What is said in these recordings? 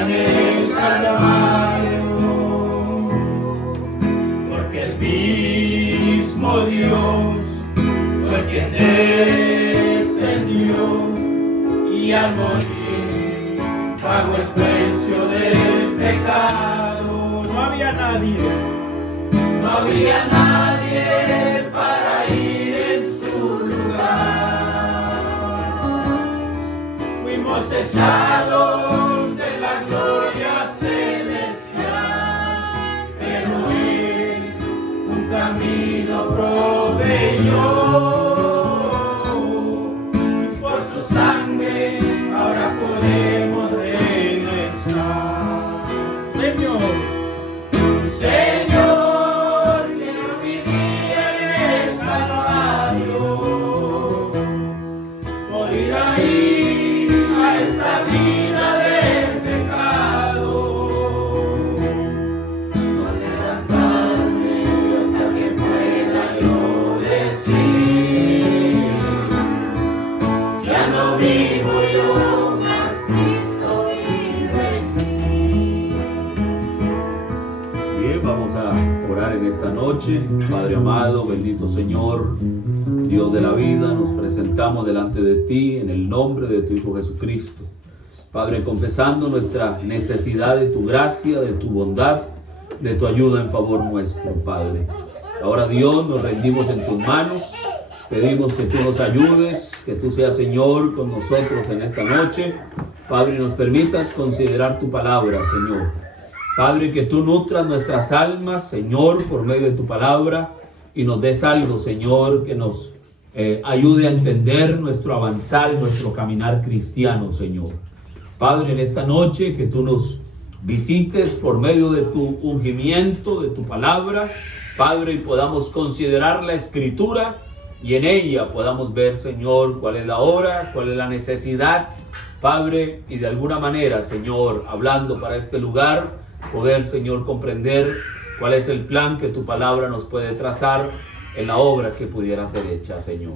allá en el Calvario, porque el mismo Dios fue el que descendió y al morir pagó el precio del pecado. No había nadie para ir en su lugar. Fuimos echados de la gloria celestial, pero Él un camino proveyó. Por su sangre ahora podemos regresar. Señor, quiero vivir en el Calvario, morir ahí a esta vida del pecado, no levantarme hasta que pueda yo decir, ya no vivo yo, mas Cristo vive en mí. Bien, vamos a orar en esta noche. Padre amado, bendito Señor, Dios de la vida, nos presentamos delante de ti en el nombre de tu Hijo Jesucristo. Padre, confesando nuestra necesidad de tu gracia, de tu bondad, de tu ayuda en favor nuestro, Padre. Ahora, Dios, nos rendimos en tus manos. Pedimos que tú nos ayudes, que tú seas, Señor, con nosotros en esta noche. Padre, nos permitas considerar tu palabra, Señor. Padre, que tú nutras nuestras almas, Señor, por medio de tu palabra, y nos des algo, Señor, que nos ayude a entender nuestro avanzar, nuestro caminar cristiano, Señor. Padre, en esta noche que tú nos visites por medio de tu ungimiento, de tu palabra, Padre, y podamos considerar la Escritura y en ella podamos ver, Señor, cuál es la hora, cuál es la necesidad, Padre, y de alguna manera, Señor, hablando para este lugar, poder, Señor, comprender cuál es el plan que tu palabra nos puede trazar en la obra que pudiera ser hecha, Señor.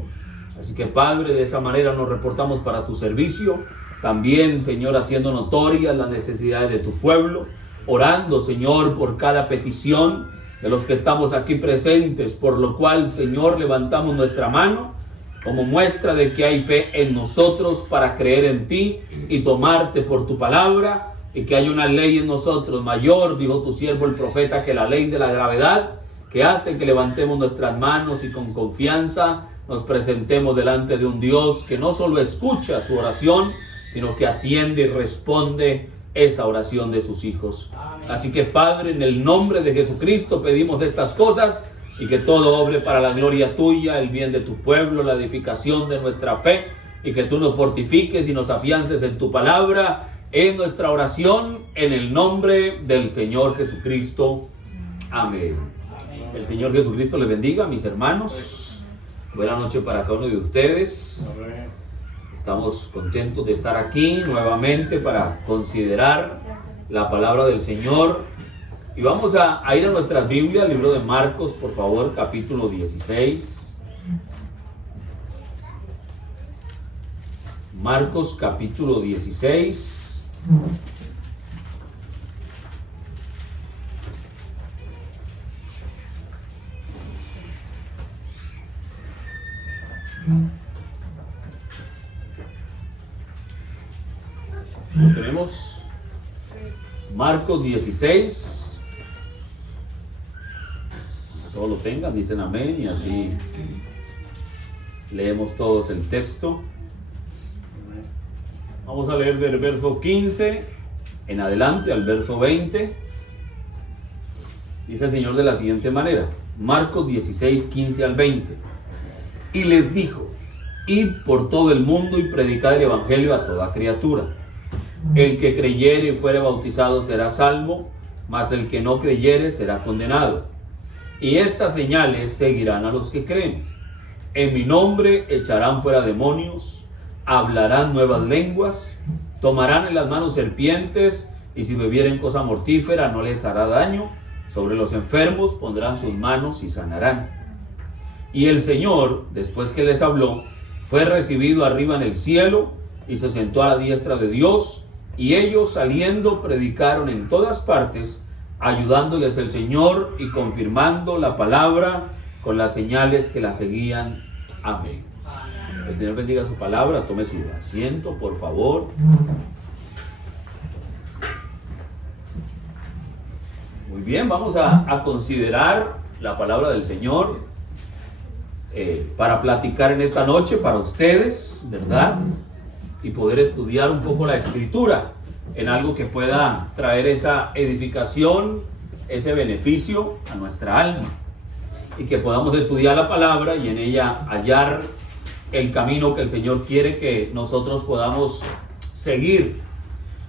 Así que, Padre, de esa manera nos reportamos para tu servicio. También, Señor, haciendo notorias las necesidades de tu pueblo, orando, Señor, por cada petición de los que estamos aquí presentes, por lo cual, Señor, levantamos nuestra mano como muestra de que hay fe en nosotros para creer en ti y tomarte por tu palabra, y que hay una ley en nosotros mayor, dijo tu siervo el profeta, que la ley de la gravedad, que hace que levantemos nuestras manos y con confianza nos presentemos delante de un Dios que no solo escucha su oración, sino que atiende y responde esa oración de sus hijos. Amén. Así que, Padre, en el nombre de Jesucristo pedimos estas cosas, y que todo obre para la gloria tuya, el bien de tu pueblo, la edificación de nuestra fe, y que tú nos fortifiques y nos afiances en tu palabra, en nuestra oración, en el nombre del Señor Jesucristo. Amén. Amén. El Señor Jesucristo les bendiga, mis hermanos. Buenas noches para cada uno de ustedes. Amén. Estamos contentos de estar aquí nuevamente para considerar la palabra del Señor. Y vamos a ir a nuestras Biblias, libro de Marcos, por favor, capítulo 16. Marcos, capítulo 16. ¿Lo tenemos? Marcos 16. Todos lo tengan, dicen amén, y así leemos todos el texto. Vamos a leer del verso 15 en adelante al verso 20. Dice el Señor de la siguiente manera, Marcos 16, 15 al 20. Y les dijo, id por todo el mundo y predicad el evangelio a toda criatura. El que creyere y fuere bautizado será salvo, mas el que no creyere será condenado. Y estas señales seguirán a los que creen. En mi nombre echarán fuera demonios, hablarán nuevas lenguas, tomarán en las manos serpientes, y si bebieren cosa mortífera no les hará daño. Sobre los enfermos pondrán sus manos y sanarán. Y el Señor, después que les habló, fue recibido arriba en el cielo, y se sentó a la diestra de Dios. Y ellos saliendo predicaron en todas partes, ayudándoles el Señor y confirmando la palabra con las señales que la seguían. Amén. El Señor bendiga su palabra. Tome su asiento, por favor. Muy bien, vamos a considerar la palabra del Señor para platicar en esta noche para ustedes, ¿verdad? Y poder estudiar un poco la Escritura en algo que pueda traer esa edificación, ese beneficio a nuestra alma, y que podamos estudiar la palabra y en ella hallar el camino que el Señor quiere que nosotros podamos seguir.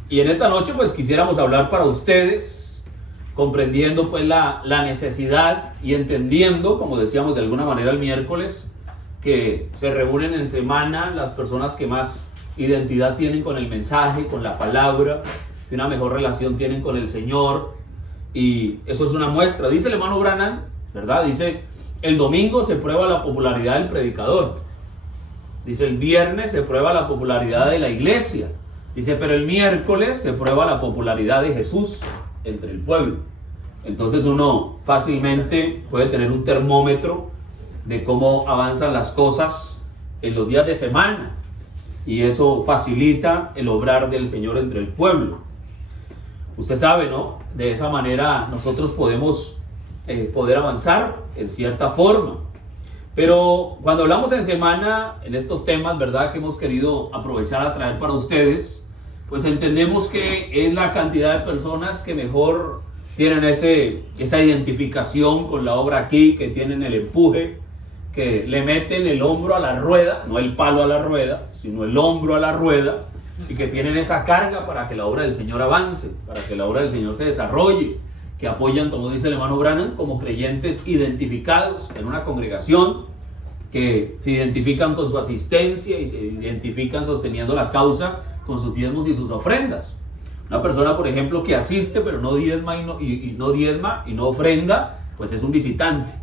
Y en esta noche pues quisiéramos hablar para ustedes, comprendiendo pues la necesidad y entendiendo, como decíamos de alguna manera el miércoles, que se reúnen en semana las personas que más identidad tienen con el mensaje, con la palabra, que una mejor relación tienen con el Señor. Y eso es una muestra. Dice el hermano Branham, ¿verdad? Dice, el domingo se prueba la popularidad del predicador. Dice, el viernes se prueba la popularidad de la iglesia. Dice, pero el miércoles se prueba la popularidad de Jesús entre el pueblo. Entonces uno fácilmente puede tener un termómetro de cómo avanzan las cosas en los días de semana. Y eso facilita el obrar del Señor entre el pueblo. Usted sabe, ¿no? De esa manera nosotros podemos poder avanzar en cierta forma. Pero cuando hablamos en semana, en estos temas, ¿verdad?, que hemos querido aprovechar a traer para ustedes, pues entendemos que es la cantidad de personas que mejor tienen esa identificación con la obra aquí, que tienen el empuje, que le meten el hombro a la rueda, no el palo a la rueda, sino el hombro a la rueda, y que tienen esa carga para que la obra del Señor avance, para que la obra del Señor se desarrolle, que apoyan, como dice el hermano Branham, como creyentes identificados en una congregación, que se identifican con su asistencia y se identifican sosteniendo la causa con sus diezmos y sus ofrendas. Una persona, por ejemplo, que asiste pero no diezma y no ofrenda, pues es un visitante.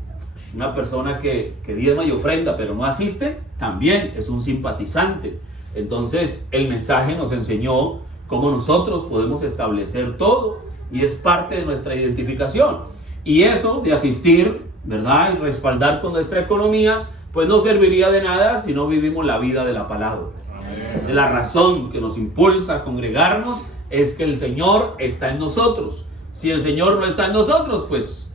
Una persona que diezma y ofrenda pero no asiste, también es un simpatizante. Entonces el mensaje nos enseñó cómo nosotros podemos establecer todo, y es parte de nuestra identificación. Y eso de asistir, ¿verdad?, y respaldar con nuestra economía, pues no serviría de nada si no vivimos la vida de la palabra. Entonces, la razón que nos impulsa a congregarnos es que el Señor está en nosotros. Si el Señor no está en nosotros, pues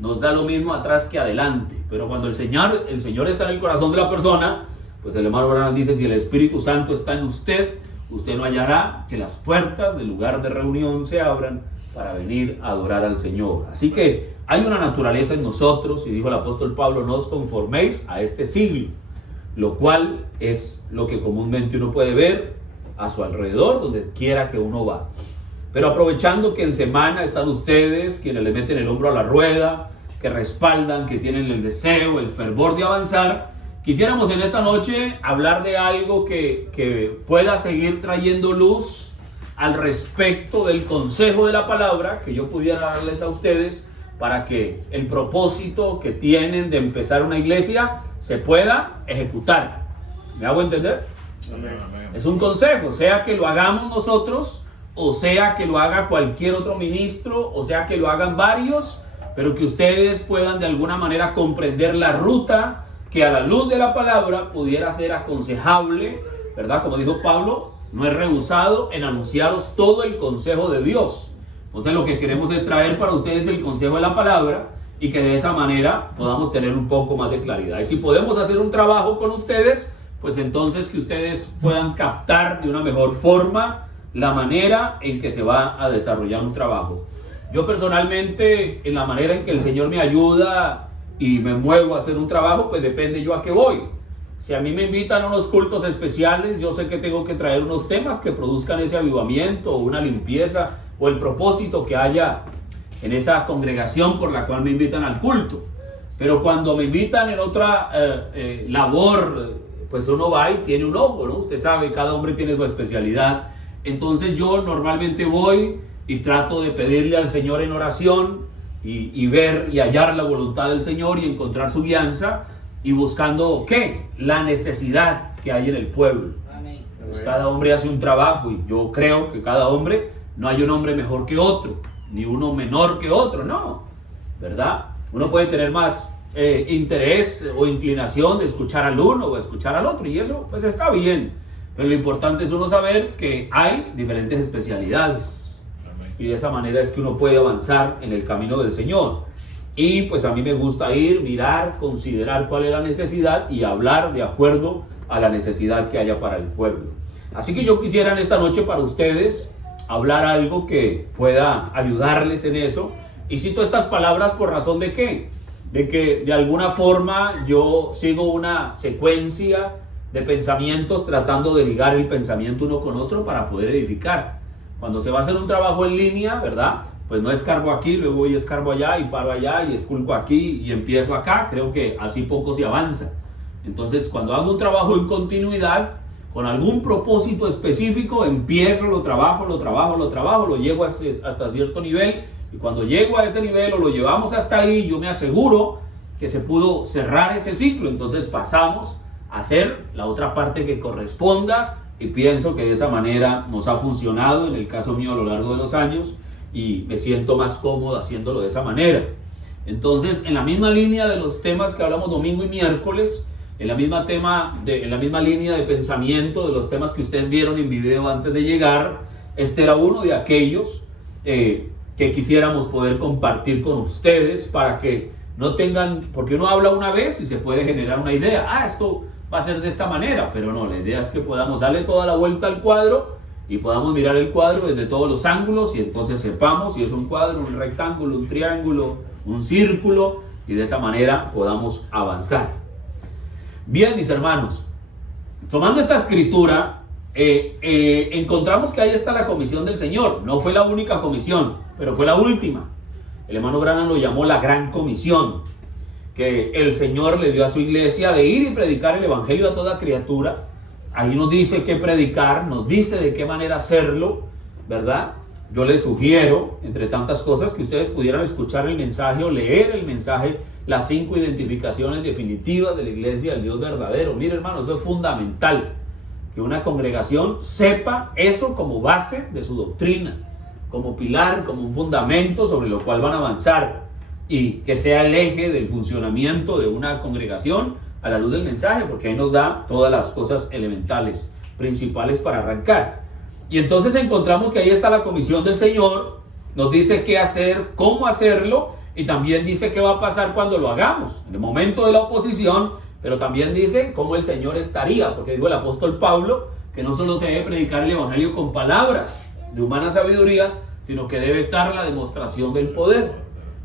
nos da lo mismo atrás que adelante. Pero cuando el Señor está en el corazón de la persona, pues el hermano Branham dice, si el Espíritu Santo está en usted, usted no hallará que las puertas del lugar de reunión se abran para venir a adorar al Señor. Así que hay una naturaleza en nosotros, y dijo el apóstol Pablo, no os conforméis a este siglo, lo cual es lo que comúnmente uno puede ver a su alrededor, donde quiera que uno va. Pero aprovechando que en semana están ustedes, quienes le meten el hombro a la rueda, que respaldan, que tienen el deseo, el fervor de avanzar, quisiéramos en esta noche hablar de algo que pueda seguir trayendo luz al respecto del consejo de la palabra, que yo pudiera darles a ustedes para que el propósito que tienen de empezar una iglesia se pueda ejecutar. ¿Me hago entender? Amén. Es un consejo, sea que lo hagamos nosotros, o sea que lo haga cualquier otro ministro, o sea que lo hagan varios, pero que ustedes puedan de alguna manera comprender la ruta que a la luz de la palabra pudiera ser aconsejable, ¿verdad? Como dijo Pablo, no he rehusado en anunciaros todo el consejo de Dios. Entonces lo que queremos es traer para ustedes el consejo de la palabra, y que de esa manera podamos tener un poco más de claridad. Y si podemos hacer un trabajo con ustedes, pues entonces que ustedes puedan captar de una mejor forma la manera en que se va a desarrollar un trabajo. Yo personalmente, en la manera en que el Señor me ayuda y me muevo a hacer un trabajo, pues depende yo a qué voy. Si a mí me invitan a unos cultos especiales, yo sé que tengo que traer unos temas que produzcan ese avivamiento, o una limpieza, o el propósito que haya en esa congregación por la cual me invitan al culto. Pero cuando me invitan en otra labor, pues uno va y tiene un ojo, ¿no? Usted sabe, cada hombre tiene su especialidad. Entonces yo normalmente voy y trato de pedirle al Señor en oración y ver y hallar la voluntad del Señor y encontrar su guianza, y buscando, ¿qué? La necesidad que hay en el pueblo. Amén. Pues cada hombre hace un trabajo y yo creo que cada hombre, no hay un hombre mejor que otro, ni uno menor que otro, no, ¿verdad? Uno puede tener más interés o inclinación de escuchar al uno o escuchar al otro, y eso pues está bien, pero lo importante es uno saber que hay diferentes especialidades, y de esa manera es que uno puede avanzar en el camino del Señor. Y pues a mí me gusta ir, mirar, considerar cuál es la necesidad y hablar de acuerdo a la necesidad que haya para el pueblo. Así que yo quisiera en esta noche para ustedes hablar algo que pueda ayudarles en eso. Y cito estas palabras por razón de ¿qué? De que de alguna forma yo sigo una secuencia de pensamientos tratando de ligar el pensamiento uno con otro para poder edificar. Cuando se va a hacer un trabajo en línea, ¿verdad? Pues no escarbo aquí, luego voy y escarbo allá y paro allá y esculco aquí y empiezo acá. Creo que así poco se avanza. Entonces, cuando hago un trabajo en continuidad, con algún propósito específico, empiezo, lo trabajo, lo llevo hasta cierto nivel, y cuando llego a ese nivel o lo llevamos hasta ahí, yo me aseguro que se pudo cerrar ese ciclo. Entonces pasamos a hacer la otra parte que corresponda, y pienso que de esa manera nos ha funcionado en el caso mío a lo largo de los años, y me siento más cómodo haciéndolo de esa manera. Entonces, en la misma línea de los temas que hablamos domingo y miércoles, en la misma línea de pensamiento de los temas que ustedes vieron en video antes de llegar, este era uno de aquellos que quisiéramos poder compartir con ustedes para que no tengan, porque uno habla una vez y se puede generar una idea, esto va a ser de esta manera, pero no, la idea es que podamos darle toda la vuelta al cuadro y podamos mirar el cuadro desde todos los ángulos, y entonces sepamos si es un cuadro, un rectángulo, un triángulo, un círculo, y de esa manera podamos avanzar. Bien, mis hermanos, tomando esta escritura, encontramos que ahí está la comisión del Señor. No fue la única comisión, pero fue la última. El hermano Branham lo llamó la gran comisión, que el Señor le dio a su iglesia de ir y predicar el evangelio a toda criatura. Ahí nos dice qué predicar, nos dice de qué manera hacerlo, ¿verdad? Yo les sugiero, entre tantas cosas, que ustedes pudieran escuchar el mensaje o leer el mensaje, las 5 identificaciones definitivas de la iglesia del Dios verdadero. Mire, hermano, eso es fundamental, que una congregación sepa eso como base de su doctrina, como pilar, como un fundamento sobre lo cual van a avanzar, y que sea el eje del funcionamiento de una congregación a la luz del mensaje, porque ahí nos da todas las cosas elementales, principales para arrancar. Y entonces encontramos que ahí está la comisión del Señor, nos dice qué hacer, cómo hacerlo, y también dice qué va a pasar cuando lo hagamos, en el momento de la oposición, pero también dice cómo el Señor estaría, porque dijo el apóstol Pablo que no solo se debe predicar el evangelio con palabras de humana sabiduría, sino que debe estar la demostración del poder.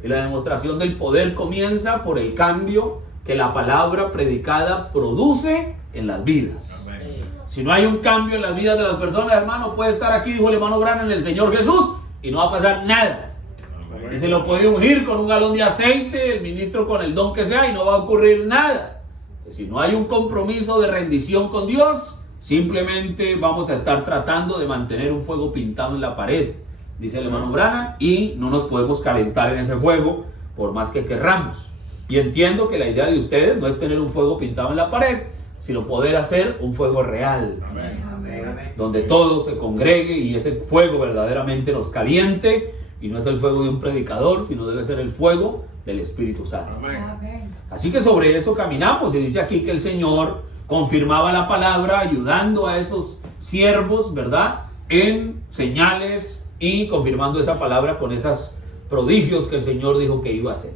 Y la demostración del poder comienza por el cambio que la palabra predicada produce en las vidas. Amén. Si no hay un cambio en las vidas de las personas, hermano, puede estar aquí, dijo el hermano Branham, en el Señor Jesús, y no va a pasar nada. Amén. Y se lo puede ungir con un galón de aceite, el ministro con el don que sea, y no va a ocurrir nada. Si no hay un compromiso de rendición con Dios, simplemente vamos a estar tratando de mantener un fuego pintado en la pared, dice el hermano Branham, y no nos podemos calentar en ese fuego por más que querramos. Y entiendo que la idea de ustedes no es tener un fuego pintado en la pared, sino poder hacer un fuego real. Amén. Donde todo se congregue y ese fuego verdaderamente nos caliente, y no es el fuego de un predicador, sino debe ser el fuego del Espíritu Santo. Amén. Así que sobre eso caminamos, y dice aquí que el Señor confirmaba la palabra ayudando a esos siervos, ¿verdad?, en señales y confirmando esa palabra con esos prodigios que el Señor dijo que iba a hacer.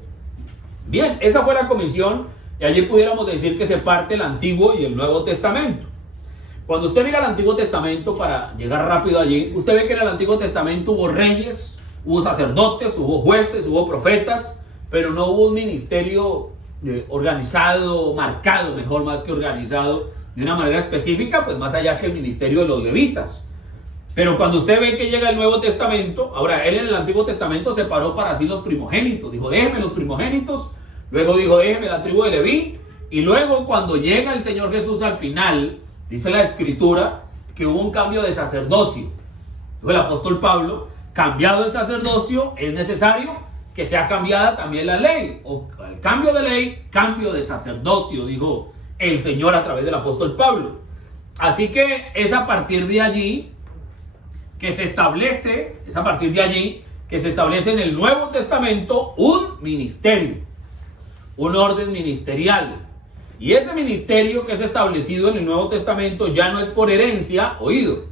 Bien, esa fue la comisión, y allí pudiéramos decir que se parte el Antiguo y el Nuevo Testamento. Cuando usted mira el Antiguo Testamento, para llegar rápido allí, usted ve que en el Antiguo Testamento hubo reyes, hubo sacerdotes, hubo jueces, hubo profetas, pero no hubo un ministerio organizado, marcado, mejor más que organizado, de una manera específica, pues más allá que el ministerio de los levitas. Pero cuando usted ve que llega el Nuevo Testamento, ahora él en el Antiguo Testamento separó para sí los primogénitos, dijo déjeme los primogénitos, luego dijo déjeme la tribu de Leví, y luego cuando llega el Señor Jesús al final, dice la Escritura que hubo un cambio de sacerdocio. Dijo el apóstol Pablo, cambiado el sacerdocio, es necesario que sea cambiada también la ley, o el cambio de ley, cambio de sacerdocio, dijo el Señor a través del apóstol Pablo. Así que es a partir de allí que se establece, en el Nuevo Testamento un ministerio, un orden ministerial. Y ese ministerio que es establecido en el Nuevo Testamento ya no es por herencia, oído.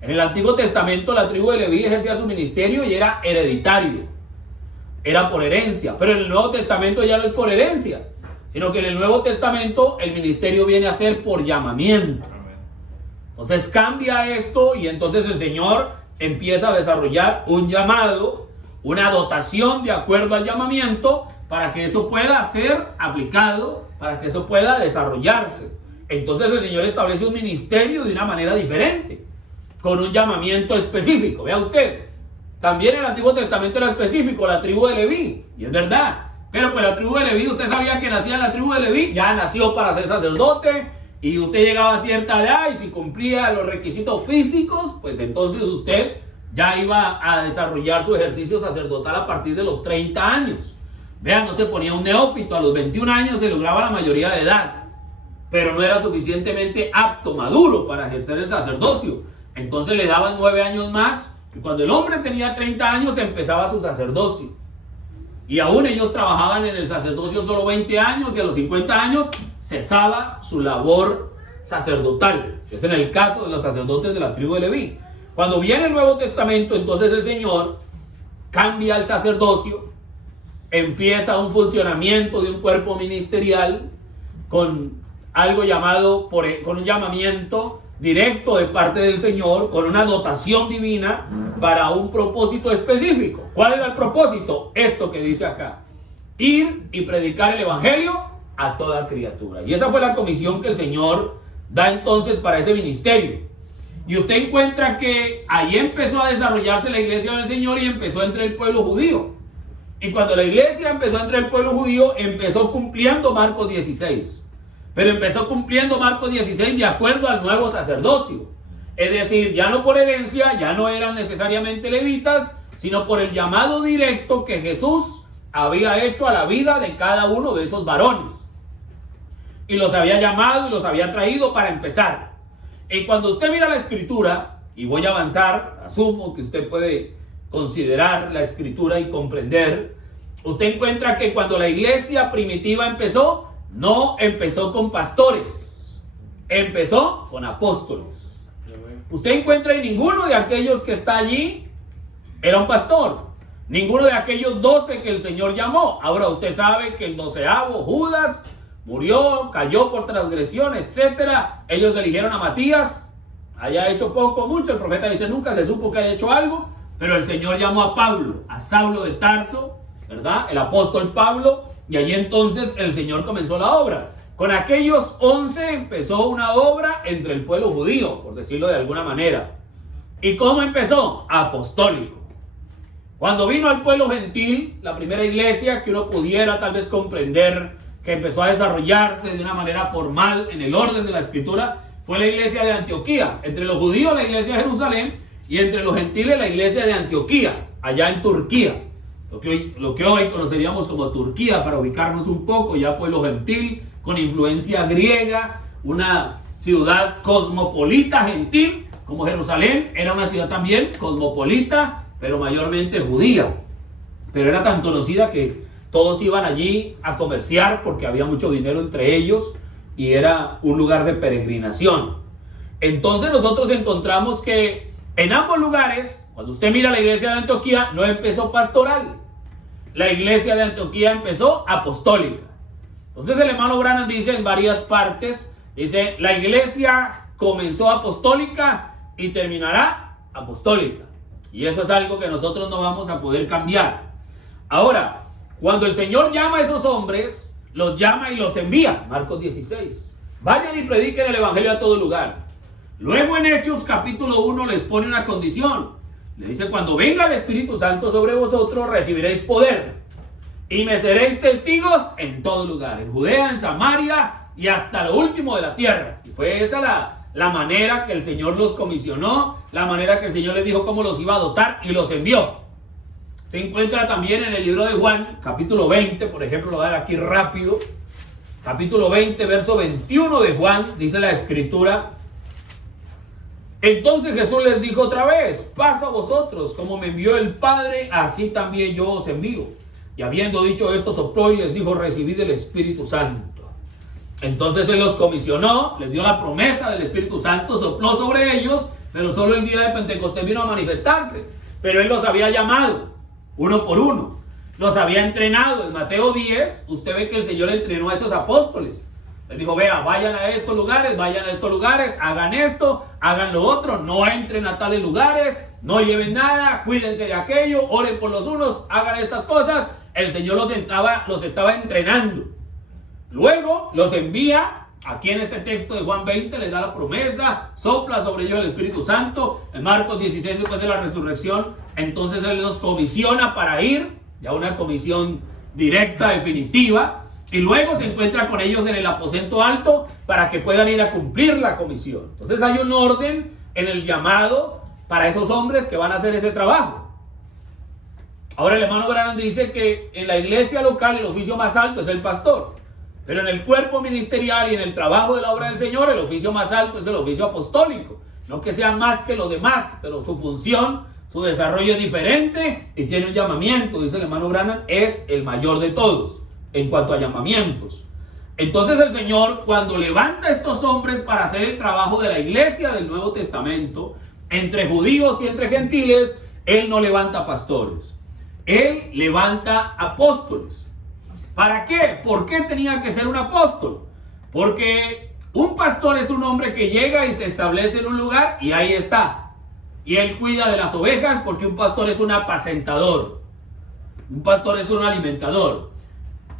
En el Antiguo Testamento la tribu de Leví ejercía su ministerio y era hereditario, era por herencia. Pero en el Nuevo Testamento ya no es por herencia, sino que en el Nuevo Testamento el ministerio viene a ser por llamamiento. Entonces cambia esto y entonces el Señor empieza a desarrollar un llamado, una dotación de acuerdo al llamamiento para que eso pueda ser aplicado, para que eso pueda desarrollarse. Entonces el Señor establece un ministerio de una manera diferente, con un llamamiento específico. Vea usted, también el Antiguo Testamento era específico, la tribu de Leví, y es verdad. Pero pues la tribu de Leví, usted sabía que nacía en la tribu de Leví, ya nació para ser sacerdote, y usted llegaba a cierta edad y si cumplía los requisitos físicos, pues entonces usted ya iba a desarrollar su ejercicio sacerdotal a partir de los 30 años. Vean, no se ponía un neófito, a los 21 años se lograba la mayoría de edad, pero no era suficientemente apto, maduro para ejercer el sacerdocio. Entonces le daban 9 años más y cuando el hombre tenía 30 años empezaba su sacerdocio. Y aún ellos trabajaban en el sacerdocio solo 20 años y a los 50 años cesaba su labor sacerdotal. Es en el caso de los sacerdotes de la tribu de Leví. Cuando viene el Nuevo Testamento, entonces el Señor cambia el sacerdocio, empieza un funcionamiento de un cuerpo ministerial con algo llamado, con un llamamiento directo de parte del Señor, con una dotación divina para un propósito específico. ¿Cuál era el propósito? Esto que dice acá: ir y predicar el evangelio a toda criatura. Y esa fue la comisión que el Señor da entonces para ese ministerio. Y usted encuentra que ahí empezó a desarrollarse la iglesia del Señor y empezó entre el pueblo judío. Y cuando la iglesia empezó entre el pueblo judío, empezó cumpliendo Marcos 16. Pero empezó cumpliendo Marcos 16 de acuerdo al nuevo sacerdocio. Es decir, ya no por herencia, ya no eran necesariamente levitas, sino por el llamado directo que Jesús había hecho a la vida de cada uno de esos varones. Y los había llamado y los había traído para empezar. Y cuando usted mira la escritura, y voy a avanzar, asumo que usted puede considerar la escritura y comprender, usted encuentra que cuando la iglesia primitiva empezó, no empezó con pastores, empezó con apóstoles. Usted encuentra y ninguno de aquellos que está allí era un pastor, ninguno de aquellos 12 que el Señor llamó. Ahora usted sabe que el 12avo, Judas, murió, cayó por transgresión, etcétera. Ellos eligieron a Matías, haya hecho poco, mucho. El profeta dice nunca se supo que haya hecho algo, pero el Señor llamó a Pablo, a Saulo de Tarso, ¿verdad? El apóstol Pablo, y allí entonces el Señor comenzó la obra. Con aquellos 11 empezó una obra entre el pueblo judío, por decirlo de alguna manera. ¿Y cómo empezó? Apostólico. Cuando vino al pueblo gentil, la primera iglesia que uno pudiera tal vez comprender que empezó a desarrollarse de una manera formal en el orden de la escritura, fue la iglesia de Antioquía. Entre los judíos la iglesia de Jerusalén y entre los gentiles la iglesia de Antioquía, allá en Turquía. Lo que hoy conoceríamos como Turquía, para ubicarnos un poco, ya pueblo gentil, con influencia griega, una ciudad cosmopolita gentil, como Jerusalén, era una ciudad también cosmopolita, pero mayormente judía. Pero era tan conocida que todos iban allí a comerciar porque había mucho dinero entre ellos y era un lugar de peregrinación. Entonces nosotros encontramos que en ambos lugares, cuando usted mira la iglesia de Antioquía, no empezó pastoral. La iglesia de Antioquía empezó apostólica. Entonces el hermano Branham dice en varias partes, dice, la iglesia comenzó apostólica y terminará apostólica. Y eso es algo que nosotros no vamos a poder cambiar. Ahora, cuando el Señor llama a esos hombres, los llama y los envía. Marcos 16. Vayan y prediquen el evangelio a todo lugar. Luego en Hechos capítulo 1 les pone una condición. Le dice, cuando venga el Espíritu Santo sobre vosotros, recibiréis poder. Y me seréis testigos en todo lugar. En Judea, en Samaria y hasta lo último de la tierra. Y fue esa la manera que el Señor los comisionó. La manera que el Señor les dijo cómo los iba a dotar y los envió. Se encuentra también en el libro de Juan, capítulo 20, por ejemplo, lo voy a dar aquí rápido. Capítulo 20, verso 21 de Juan, dice la escritura, Entonces Jesús les dijo otra vez: pasa a vosotros, como me envió el Padre, así también yo os envío. Y habiendo dicho esto, sopló y les dijo: recibid el Espíritu Santo. Entonces Él los comisionó, les dio la promesa del Espíritu Santo, sopló sobre ellos, pero solo el día de Pentecostés vino a manifestarse. Pero Él los había llamado, uno por uno. Los había entrenado. En Mateo 10, usted ve que el Señor entrenó a esos apóstoles. Les dijo: vea, vayan a estos lugares, hagan esto, hagan lo otro, no entren a tales lugares, no lleven nada, cuídense de aquello, oren por los unos, hagan estas cosas. El Señor los estaba entrenando. Luego los envía. Aquí en este texto de Juan 20 les da la promesa, sopla sobre ellos el Espíritu Santo. En Marcos 16, después de la resurrección, entonces Él los comisiona para ir, ya una comisión directa, definitiva. Y luego se encuentra con ellos en el aposento alto para que puedan ir a cumplir la comisión. Entonces hay un orden en el llamado para esos hombres que van a hacer ese trabajo. Ahora el hermano Branham dice que en la iglesia local el oficio más alto es el pastor. Pero en el cuerpo ministerial y en el trabajo de la obra del Señor, el oficio más alto es el oficio apostólico. No que sean más que los demás, pero su función, su desarrollo es diferente y tiene un llamamiento. Dice el hermano Branham, es el mayor de todos en cuanto a llamamientos. Entonces el Señor, cuando levanta a estos hombres para hacer el trabajo de la iglesia del Nuevo Testamento, entre judíos y entre gentiles, Él no levanta pastores. Él levanta apóstoles. ¿Para qué? ¿Por qué tenía que ser un apóstol? Porque un pastor es un hombre que llega y se establece en un lugar y ahí está. Y él cuida de las ovejas, porque un pastor es un apacentador. Un pastor es un alimentador.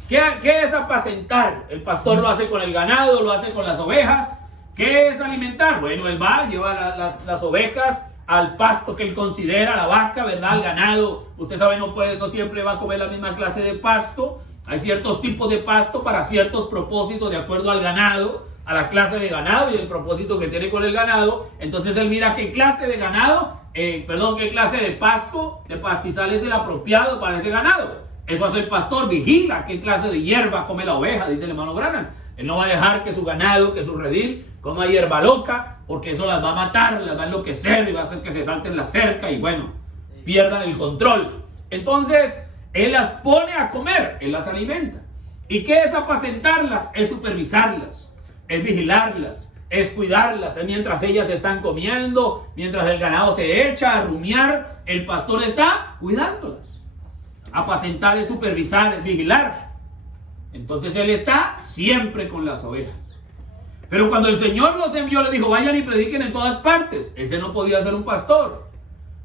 ¿Qué es apacentar? El pastor lo hace con el ganado, lo hace con las ovejas. ¿Qué es alimentar? Bueno, él va, lleva las ovejas al pasto que él considera, la vaca, ¿verdad? El ganado, usted sabe, no siempre va a comer la misma clase de pasto. Hay ciertos tipos de pasto para ciertos propósitos de acuerdo al ganado, a la clase de ganado y el propósito que tiene con el ganado. Entonces él mira qué clase de ganado, qué clase de pasto, de pastizal es el apropiado para ese ganado. Eso hace el pastor, vigila qué clase de hierba come la oveja, dice el hermano Branham. Él no va a dejar que su ganado, que su redil coma hierba loca, porque eso las va a matar, las va a enloquecer y va a hacer que se salten la cerca y bueno, pierdan el control. Entonces Él las pone a comer, Él las alimenta. ¿Y qué es apacentarlas? Es supervisarlas, es vigilarlas, es cuidarlas. Es mientras ellas están comiendo, mientras el ganado se echa a rumiar, el pastor está cuidándolas. Apacentar es supervisar, es vigilar. Entonces Él está siempre con las ovejas. Pero cuando el Señor los envió, les dijo: vayan y prediquen en todas partes. Ese no podía ser un pastor.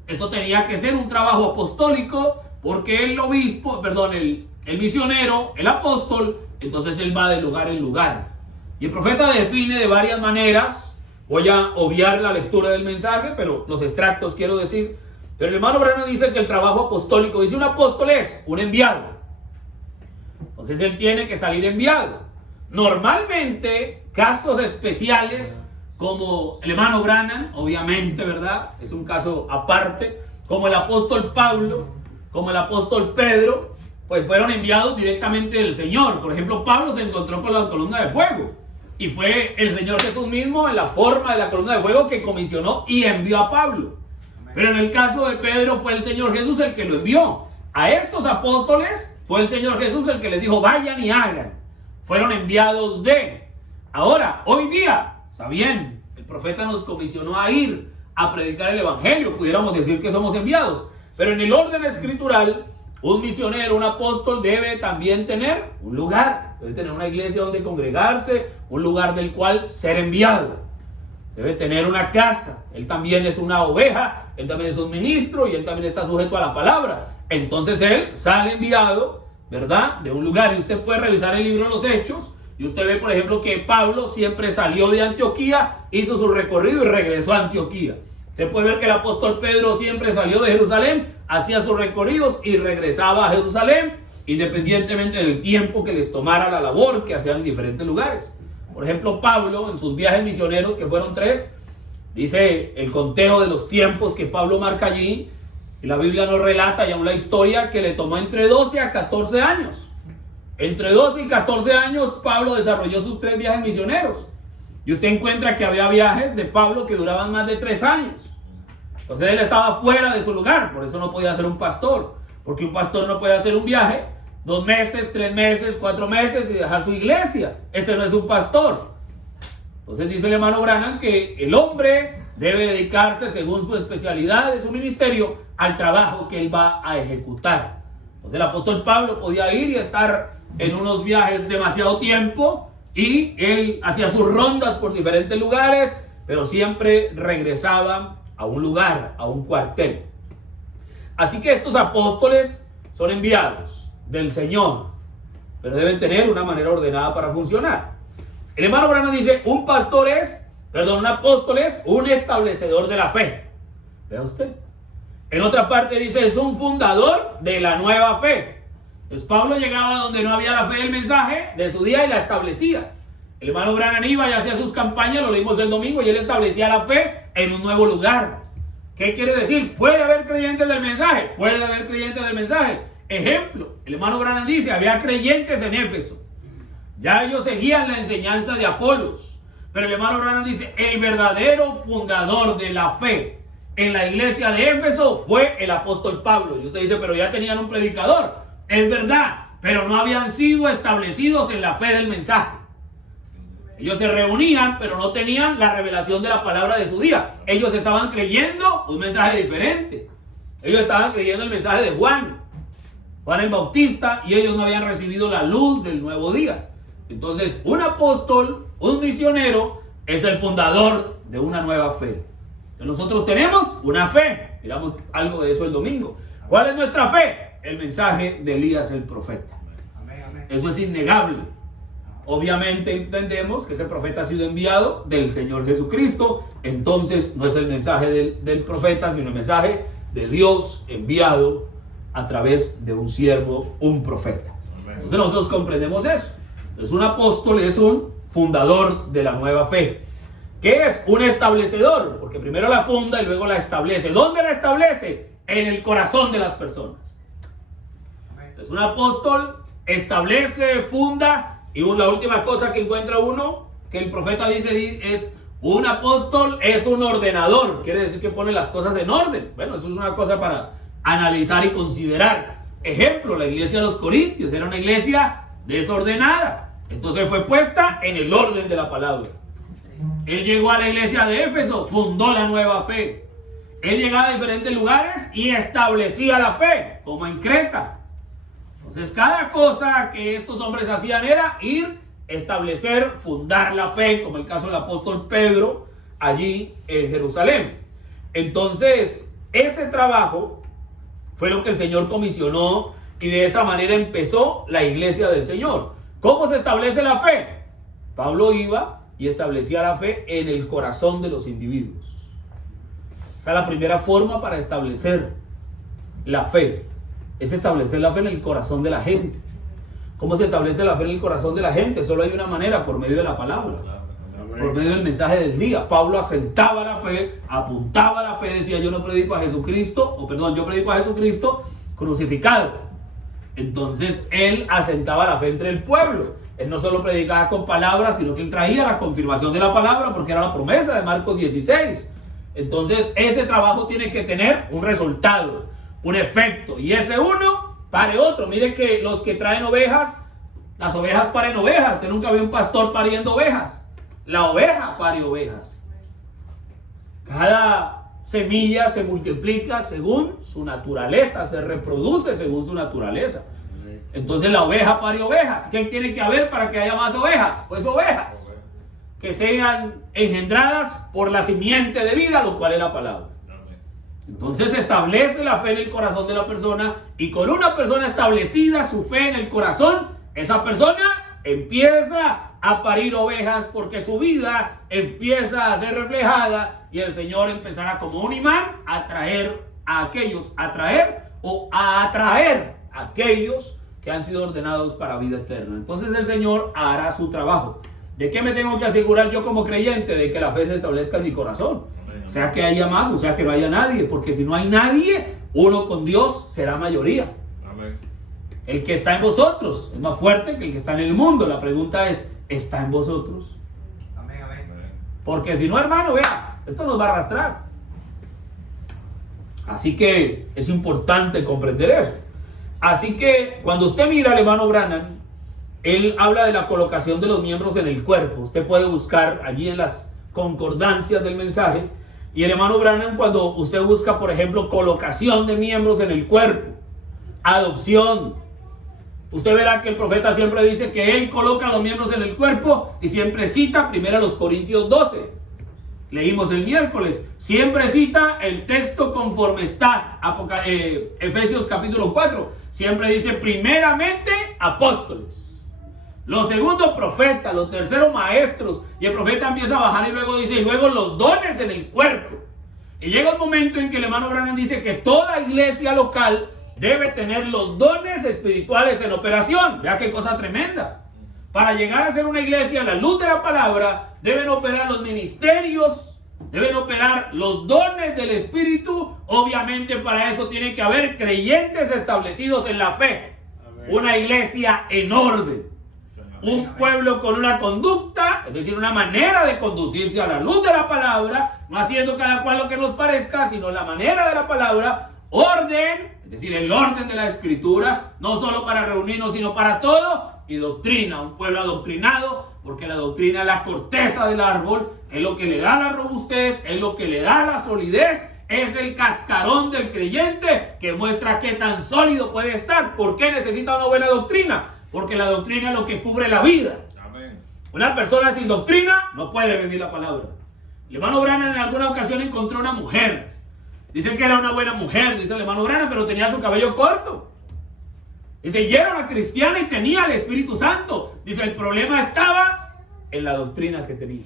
Eso tenía que ser un trabajo apostólico, porque el obispo, el misionero, el apóstol, entonces él va de lugar en lugar. Y el profeta define de varias maneras. Voy a obviar la lectura del mensaje, pero los extractos quiero decir. Pero el hermano Branham dice que el trabajo apostólico, dice, un apóstol es un enviado. Entonces él tiene que salir enviado. Normalmente, casos especiales, como el hermano Branham, obviamente, ¿verdad? Es un caso aparte, como el apóstol Pablo, como el apóstol Pedro, pues fueron enviados directamente del Señor. Por ejemplo, Pablo se encontró con la columna de fuego y fue el Señor Jesús mismo, en la forma de la columna de fuego, que comisionó y envió a Pablo. Pero en el caso de Pedro fue el Señor Jesús el que lo envió. A estos apóstoles fue el Señor Jesús el que les dijo: vayan y hagan. Fueron enviados de. Ahora, hoy día, está bien, el profeta nos comisionó a ir a predicar el evangelio, pudiéramos decir que somos enviados. Pero en el orden escritural, un misionero, un apóstol debe también tener un lugar. Debe tener una iglesia donde congregarse, un lugar del cual ser enviado. Debe tener una casa. Él también es una oveja, él también es un ministro y él también está sujeto a la palabra. Entonces él sale enviado, ¿verdad?, de un lugar. Y usted puede revisar el libro de los Hechos y usted ve, por ejemplo, que Pablo siempre salió de Antioquía, hizo su recorrido y regresó a Antioquía. Usted puede ver que el apóstol Pedro siempre salió de Jerusalén, hacía sus recorridos y regresaba a Jerusalén, independientemente del tiempo que les tomara la labor que hacían en diferentes lugares. Por ejemplo, Pablo, en sus viajes misioneros, que fueron 3, dice el conteo de los tiempos que Pablo marca allí, y la Biblia nos relata ya una historia que le tomó entre 12 a 14 años. Entre 12 y 14 años Pablo desarrolló sus 3 viajes misioneros. Y usted encuentra que había viajes de Pablo que duraban más de 3 años. Entonces él estaba fuera de su lugar, por eso no podía ser un pastor. Porque un pastor no puede hacer un viaje 2 meses, 3 meses, 4 meses y dejar su iglesia. Ese no es un pastor. Entonces dice el hermano Branham que el hombre debe dedicarse según su especialidad de su ministerio al trabajo que él va a ejecutar. Entonces el apóstol Pablo podía ir y estar en unos viajes demasiado tiempo y él hacía sus rondas por diferentes lugares, pero siempre regresaba a un lugar, a un cuartel. Así que estos apóstoles son enviados del Señor, pero deben tener una manera ordenada para funcionar. El hermano Branham dice, un apóstol es un establecedor de la fe. Vea usted. En otra parte dice, es un fundador de la nueva fe. Entonces Pablo llegaba donde no había la fe del mensaje de su día y la establecía. El hermano Branham iba y hacía sus campañas, lo leímos el domingo, y él establecía la fe en un nuevo lugar. ¿Qué quiere decir? Puede haber creyentes del mensaje, puede haber creyentes del mensaje. Ejemplo, el hermano Branham dice, había creyentes en Éfeso. Ya ellos seguían la enseñanza de Apolos. Pero el hermano Branham dice, el verdadero fundador de la fe en la iglesia de Éfeso fue el apóstol Pablo. Y usted dice, pero ya tenían un predicador. Es verdad, pero no habían sido establecidos en la fe del mensaje. Ellos se reunían, pero no tenían la revelación de la palabra de su día. Ellos estaban creyendo un mensaje diferente. Ellos estaban creyendo el mensaje de Juan el Bautista, y ellos no habían recibido la luz del nuevo día. Entonces, un apóstol, un misionero, es el fundador de una nueva fe. Nosotros tenemos una fe. Miramos algo de eso el domingo. ¿Cuál es nuestra fe? El mensaje de Elías el profeta. Eso es innegable. Obviamente entendemos que ese profeta ha sido enviado del Señor Jesucristo. Entonces no es el mensaje del profeta, sino el mensaje de Dios enviado a través de un siervo, un profeta. Entonces nosotros comprendemos eso. Es un apóstol, es un fundador de la nueva fe. ¿Qué es? Un establecedor, porque primero la funda y luego la establece. ¿Dónde la establece? En el corazón de las personas. Entonces un apóstol establece, funda, y la última cosa que encuentra uno, que el profeta dice, es un apóstol es un ordenador. Quiere decir que pone las cosas en orden. Bueno, eso es una cosa para analizar y considerar. Ejemplo, la iglesia de los Corintios era una iglesia desordenada. Entonces fue puesta en el orden de la palabra. Él llegó a la iglesia de Éfeso, fundó la nueva fe. Él llegaba a diferentes lugares y establecía la fe, como en Creta. Entonces cada cosa que estos hombres hacían era ir, establecer, fundar la fe, como el caso del apóstol Pedro allí en Jerusalén. Entonces ese trabajo fue lo que el Señor comisionó, y de esa manera empezó la iglesia del Señor. ¿Cómo se establece la fe? Pablo iba y establecía la fe en el corazón de los individuos. Esa es la primera forma para establecer la fe. Es establecer la fe en el corazón de la gente. ¿Cómo se establece la fe en el corazón de la gente? Solo hay una manera, por medio de la palabra, por medio del mensaje del día. Pablo asentaba la fe, apuntaba la fe, decía, yo no predico a Jesucristo, yo predico a Jesucristo crucificado. Entonces él asentaba la fe entre el pueblo. Él no solo predicaba con palabras, sino que él traía la confirmación de la palabra, porque era la promesa de Marcos 16. Entonces ese trabajo tiene que tener un resultado, un efecto, y ese uno pare otro. Miren que los que traen ovejas, las ovejas paren ovejas. Usted nunca vio un pastor pariendo ovejas. La oveja pare ovejas. Cada semilla se multiplica según su naturaleza, se reproduce según su naturaleza. Entonces la oveja pare ovejas. ¿Qué tiene que haber para que haya más ovejas? Pues ovejas que sean engendradas por la simiente de vida, lo cual es la palabra. Entonces se establece la fe en el corazón de la persona, y con una persona establecida su fe en el corazón, esa persona empieza a parir ovejas, porque su vida empieza a ser reflejada, y el Señor empezará como un imán a atraer a aquellos, a atraer a aquellos que han sido ordenados para vida eterna. Entonces el Señor hará su trabajo. ¿De qué me tengo que asegurar yo como creyente? De que la fe se establezca en mi corazón. O sea que haya más, o sea que no haya nadie, porque si no hay nadie, uno con Dios será mayoría. Amén. El que está en vosotros es más fuerte que el que está en el mundo. La pregunta es, ¿está en vosotros? Amén, amén. Porque si no, hermano, vea, esto nos va a arrastrar. Así que es importante comprender eso. Así que cuando usted mira al hermano Branham, él habla de la colocación de los miembros en el cuerpo. Usted puede buscar allí en las concordancias del mensaje. Y el hermano Branham, cuando usted busca, por ejemplo, colocación de miembros en el cuerpo, adopción, usted verá que el profeta siempre dice que él coloca a los miembros en el cuerpo y siempre cita 1 Corintios 12. Leímos el miércoles. Siempre cita el texto conforme está. Efesios capítulo 4. Siempre dice primeramente apóstoles. Los segundos profetas, los terceros maestros. Y el profeta empieza a bajar y luego dice, y luego los dones en el cuerpo. Y llega un momento en que el hermano Branham dice que toda iglesia local debe tener los dones espirituales en operación. Vea qué cosa tremenda. Para llegar a ser una iglesia a la luz de la palabra, deben operar los ministerios, deben operar los dones del Espíritu. Obviamente para eso tiene que haber creyentes establecidos en la fe. Amén. Una iglesia en orden. Un pueblo con una conducta, es decir, una manera de conducirse a la luz de la palabra, no haciendo cada cual lo que nos parezca, sino la manera de la palabra, orden, es decir, el orden de la escritura, no solo para reunirnos, sino para todo, y doctrina, un pueblo adoctrinado, porque la doctrina es la corteza del árbol, es lo que le da la robustez, es lo que le da la solidez, es el cascarón del creyente que muestra qué tan sólido puede estar. ¿Por qué necesita una buena doctrina? Porque la doctrina es lo que cubre la vida. Amén. Una persona sin doctrina no puede vivir la palabra. El hermano Branham en alguna ocasión encontró una mujer. Dicen que era una buena mujer, dice el hermano Branham, pero tenía su cabello corto. Dice, y era una cristiana y tenía el Espíritu Santo. Dice, el problema estaba en la doctrina que tenía.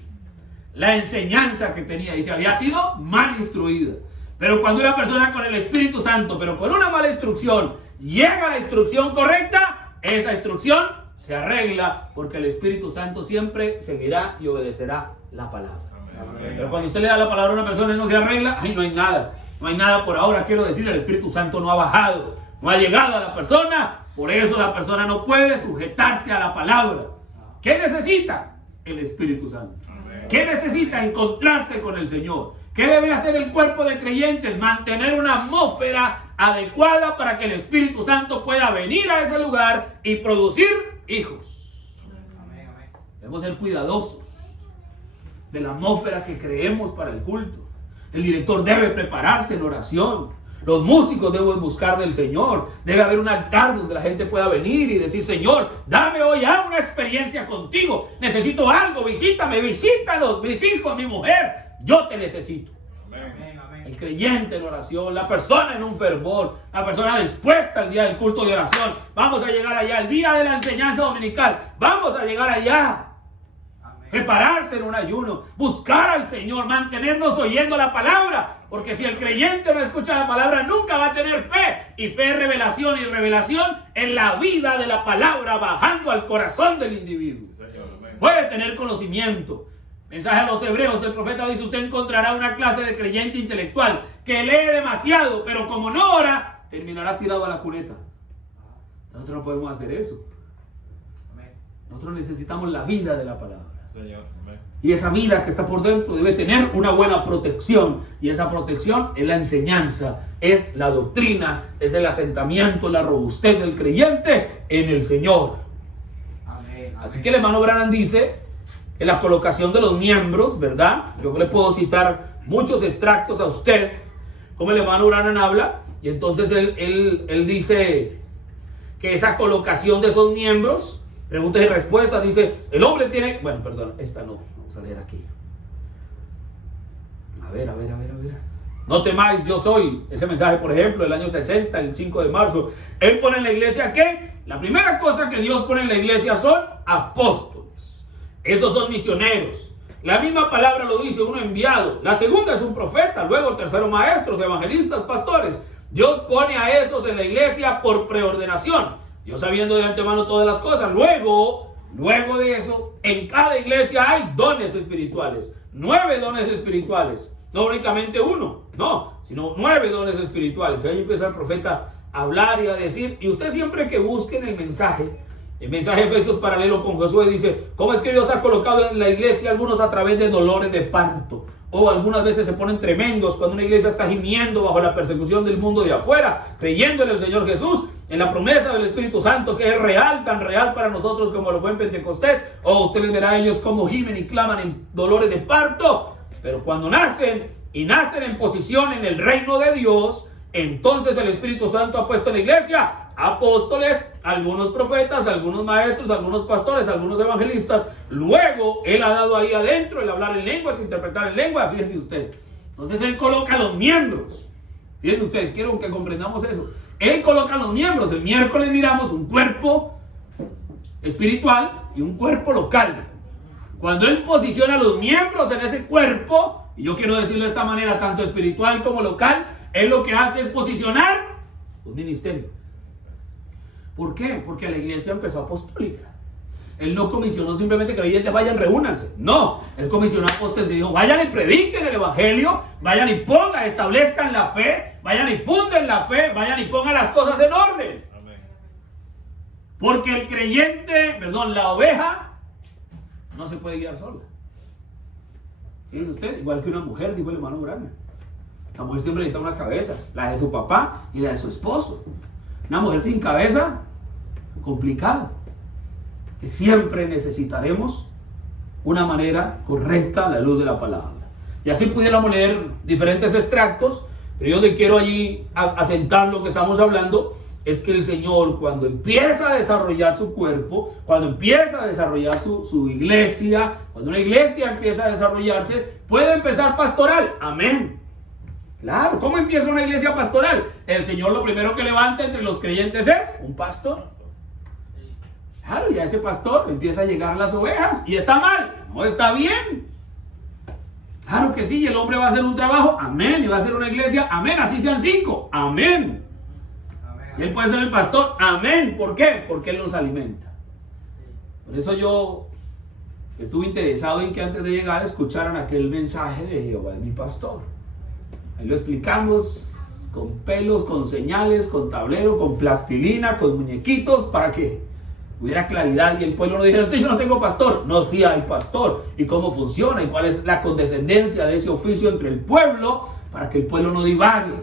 La enseñanza que tenía. Dice, había sido mal instruida. Pero cuando una persona con el Espíritu Santo, pero con una mala instrucción, llega a la instrucción correcta, esa instrucción se arregla porque el Espíritu Santo siempre seguirá y obedecerá la palabra. Amén. Pero cuando usted le da la palabra a una persona y no se arregla, ahí no hay nada. No hay nada por ahora. Quiero decir, el Espíritu Santo no ha bajado, no ha llegado a la persona. Por eso la persona no puede sujetarse a la palabra. ¿Qué necesita? El Espíritu Santo. Amén. ¿Qué necesita? Encontrarse con el Señor. ¿Qué debe hacer el cuerpo de creyentes? Mantener una atmósfera adecuada para que el Espíritu Santo pueda venir a ese lugar y producir hijos. Amén, amén. Debemos ser cuidadosos de la atmósfera que creemos para el culto. El director debe prepararse en oración. Los músicos deben buscar del Señor. Debe haber un altar donde la gente pueda venir y decir, Señor, dame hoy ya una experiencia contigo. Necesito algo, visítame, visítanos, mis hijos, mi mujer. Yo te necesito. Amén. El creyente en oración, la persona en un fervor, la persona dispuesta al día del culto de oración. Vamos a llegar allá, el día de la enseñanza dominical. Vamos a llegar allá. Amén. Prepararse en un ayuno, buscar al Señor, mantenernos oyendo la palabra. Porque si el creyente no escucha la palabra, nunca va a tener fe. Y fe es revelación, y revelación en la vida de la palabra bajando al corazón del individuo. Puede tener conocimiento. Mensaje a los hebreos, el profeta dice, usted encontrará una clase de creyente intelectual que lee demasiado, pero como no ora, terminará tirado a la cuneta. Nosotros no podemos hacer eso. Nosotros necesitamos la vida de la palabra. Señor. Y esa vida que está por dentro debe tener una buena protección. Y esa protección es la enseñanza, es la doctrina, es el asentamiento, la robustez del creyente en el Señor. Amén. Así que el hermano Branham dice, en la colocación de los miembros, ¿verdad? Yo le puedo citar muchos extractos a usted, como el hermano Branham habla, y entonces él dice que esa colocación de esos miembros, preguntas y respuestas, dice, el hombre tiene, bueno, perdón, esta no, vamos a leer aquí. A ver. No temáis, yo soy. Ese mensaje, por ejemplo, el año 60, el 5 de marzo, él pone en la iglesia ¿qué? La primera cosa que Dios pone en la iglesia son apóstoles. Esos son misioneros. La misma palabra lo dice, uno enviado. La segunda es un profeta. Luego el tercero maestros, evangelistas, pastores. Dios pone a esos en la iglesia por preordenación. Dios sabiendo de antemano todas las cosas. Luego de eso, en cada iglesia hay dones espirituales. 9 dones espirituales. No únicamente uno, no, sino 9 dones espirituales. Ahí empieza el profeta a hablar y a decir. Y usted siempre que busque en el mensaje, El mensaje de Efesios paralelo con Josué dice: ¿cómo es que Dios ha colocado en la iglesia algunos a través de dolores de parto? O algunas veces se ponen tremendos cuando una iglesia está gimiendo bajo la persecución del mundo de afuera, creyendo en el Señor Jesús, en la promesa del Espíritu Santo, que es real, tan real para nosotros como lo fue en Pentecostés. O ustedes verán a ellos como gimen y claman en dolores de parto. Pero cuando nacen y nacen en posición en el reino de Dios, entonces el Espíritu Santo ha puesto en la iglesia apóstoles, algunos profetas, algunos maestros, algunos pastores, algunos evangelistas. Luego Él ha dado ahí adentro el hablar en lenguas, interpretar en lenguas. Fíjese usted. Entonces Él coloca los miembros. Fíjese usted, quiero que comprendamos eso. Él coloca los miembros. El miércoles miramos un cuerpo espiritual y un cuerpo local. Cuando Él posiciona los miembros en ese cuerpo, y yo quiero decirlo de esta manera, tanto espiritual como local, Él lo que hace es posicionar un ministerio. ¿Por qué? Porque la iglesia empezó apostólica. Él no comisionó simplemente creyentes, vayan, reúnanse. No, Él comisionó apóstoles y dijo: vayan y prediquen el evangelio, vayan y pongan, establezcan la fe, vayan y funden la fe, vayan y pongan las cosas en orden. Amén. Porque el creyente, la oveja, no se puede guiar sola. Fíjense usted, igual que una mujer, dijo el hermano Branham. La mujer siempre necesita una cabeza, la de su papá y la de su esposo. Una mujer sin cabeza, complicado. Que siempre necesitaremos una manera correcta a la luz de la palabra. Y así pudiéramos leer diferentes extractos, pero yo donde quiero allí asentar lo que estamos hablando es que el Señor, cuando empieza a desarrollar su cuerpo, cuando empieza a desarrollar su iglesia, cuando una iglesia empieza a desarrollarse, puede empezar pastoral. Amén. Claro, ¿cómo empieza una iglesia pastoral? El Señor lo primero que levanta entre los creyentes es un pastor. Claro, y a ese pastor empieza a llegar las ovejas. ¿Y está mal? No, está bien. Claro que sí, y el hombre va a hacer un trabajo. Amén. Y va a hacer una iglesia. Amén. Así sean 5. Amén. Y él puede ser el pastor. Amén. ¿Por qué? Porque Él los alimenta. Por eso yo estuve interesado en que antes de llegar escucharan aquel mensaje de Jehová es mi pastor. Ahí lo explicamos con pelos, con señales, con tablero, con plastilina, con muñequitos, para que hubiera claridad y el pueblo no dijera: yo no tengo pastor. No, sí hay pastor. Y cómo funciona y cuál es la condescendencia de ese oficio entre el pueblo, para que el pueblo no divague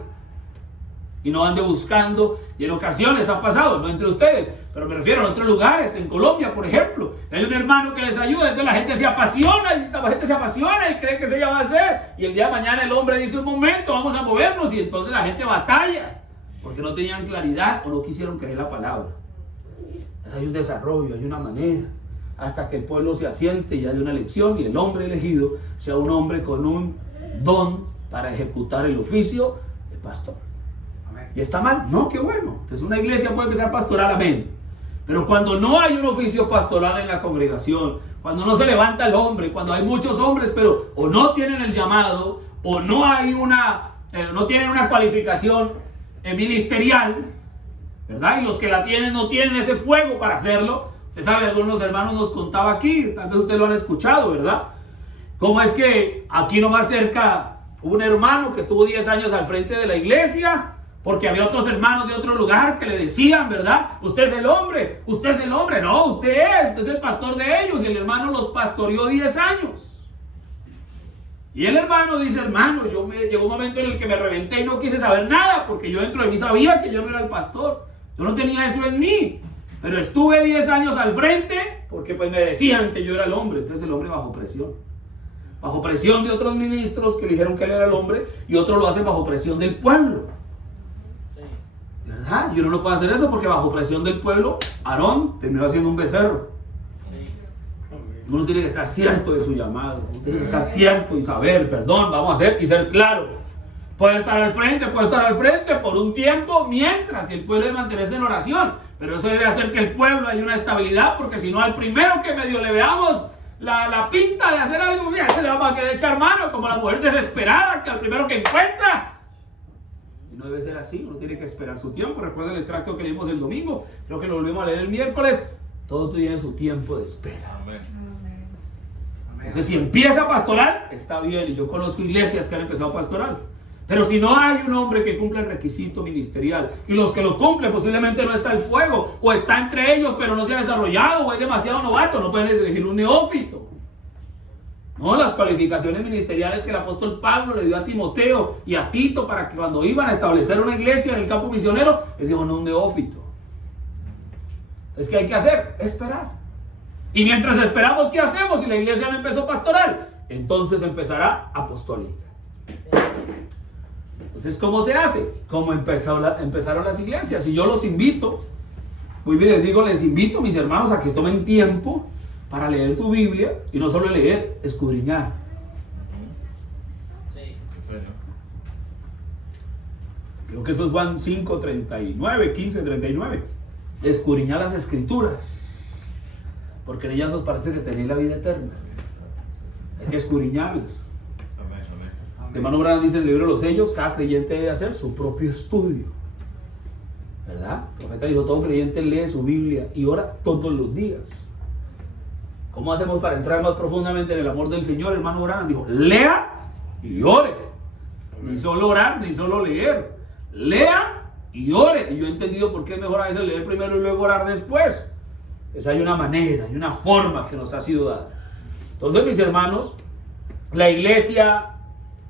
y no ande buscando. Y en ocasiones ha pasado, no entre ustedes, pero me refiero a otros lugares, en Colombia por ejemplo, hay un hermano que les ayuda, entonces la gente se apasiona y cree que se ella va a hacer, y el día de mañana el hombre dice: un momento, vamos a movernos, y entonces la gente batalla porque no tenían claridad o no quisieron creer la palabra. Entonces hay un desarrollo, hay una manera, hasta que el pueblo se asiente y haya una elección y el hombre elegido sea un hombre con un don para ejecutar el oficio de pastor. ¿Y está mal? No, qué bueno. Entonces una iglesia puede empezar pastoral, amén. Pero cuando no hay un oficio pastoral en la congregación, cuando no se levanta el hombre, cuando hay muchos hombres, pero o no tienen el llamado, o no hay no tienen una cualificación ministerial, ¿verdad? Y los que la tienen no tienen ese fuego para hacerlo. Usted sabe, algunos hermanos nos contaba aquí, tal vez ustedes lo han escuchado, ¿verdad? Cómo es que aquí nomás cerca hubo un hermano que estuvo 10 años al frente de la iglesia, porque había otros hermanos de otro lugar que le decían, ¿verdad? Usted es el hombre, no, usted es el pastor de ellos. Y el hermano los pastoreó 10 años. Y el hermano dice: hermano, llegó un momento en el que me reventé y no quise saber nada, porque yo dentro de mí sabía que yo no era el pastor. Yo no tenía eso en mí, pero estuve 10 años al frente porque pues me decían que yo era el hombre. Entonces el hombre bajo presión de otros ministros que le dijeron que él era el hombre, y otros lo hacen bajo presión del pueblo. ¿Verdad? Y uno no puede hacer eso porque bajo presión del pueblo, Aarón terminó haciendo un becerro. Uno tiene que estar cierto de su llamado, uno tiene que estar cierto y saber, vamos a hacer y ser claro. Puede estar al frente por un tiempo mientras el pueblo debe mantenerse en oración, pero eso debe hacer que el pueblo haya una estabilidad, porque si no, al primero que medio le veamos la pinta de hacer algo, mira, se le va a querer echar mano, como la mujer desesperada que al primero que encuentra. Y no debe ser así, uno tiene que esperar su tiempo. Recuerda el extracto que leímos el domingo, creo que lo volvemos a leer el miércoles. Todo tiene su tiempo de espera. Amén. Entonces, si empieza pastoral, está bien, y yo conozco iglesias que han empezado pastoral, Pero si no hay un hombre que cumpla el requisito ministerial, y los que lo cumplen posiblemente no está el fuego, o está entre ellos pero no se ha desarrollado, o es demasiado novato, no pueden elegir un neófito. No, las cualificaciones ministeriales que el apóstol Pablo le dio a Timoteo y a Tito para que cuando iban a establecer una iglesia en el campo misionero, les dijo: no un neófito. Entonces, ¿qué hay que hacer? Esperar. Y mientras esperamos, ¿qué hacemos? Si la iglesia no empezó pastoral, entonces empezará apostólica. Entonces, ¿cómo se hace? ¿Cómo empezaron las iglesias? Y yo los invito, muy bien, les digo, les invito, mis hermanos, a que tomen tiempo para leer su Biblia, y no solo leer, escudriñar. Sí. Creo que eso es Juan 5:39, 15:39. Escudriñar las escrituras, porque en ellas os parece que tenéis la vida eterna. Hay que escudriñarlas. El hermano Branham dice en el libro de los sellos: cada creyente debe hacer su propio estudio, ¿verdad? El profeta dijo: todo creyente lee su Biblia y ora todos los días. ¿Cómo hacemos para entrar más profundamente en el amor del Señor? El hermano Branham dijo: lea y ore. Ni solo orar, ni solo leer. Lea y ore. Y yo he entendido por qué es mejor a veces leer primero y luego orar después. Pues hay una manera, hay una forma que nos ha sido dada. Entonces, mis hermanos, la iglesia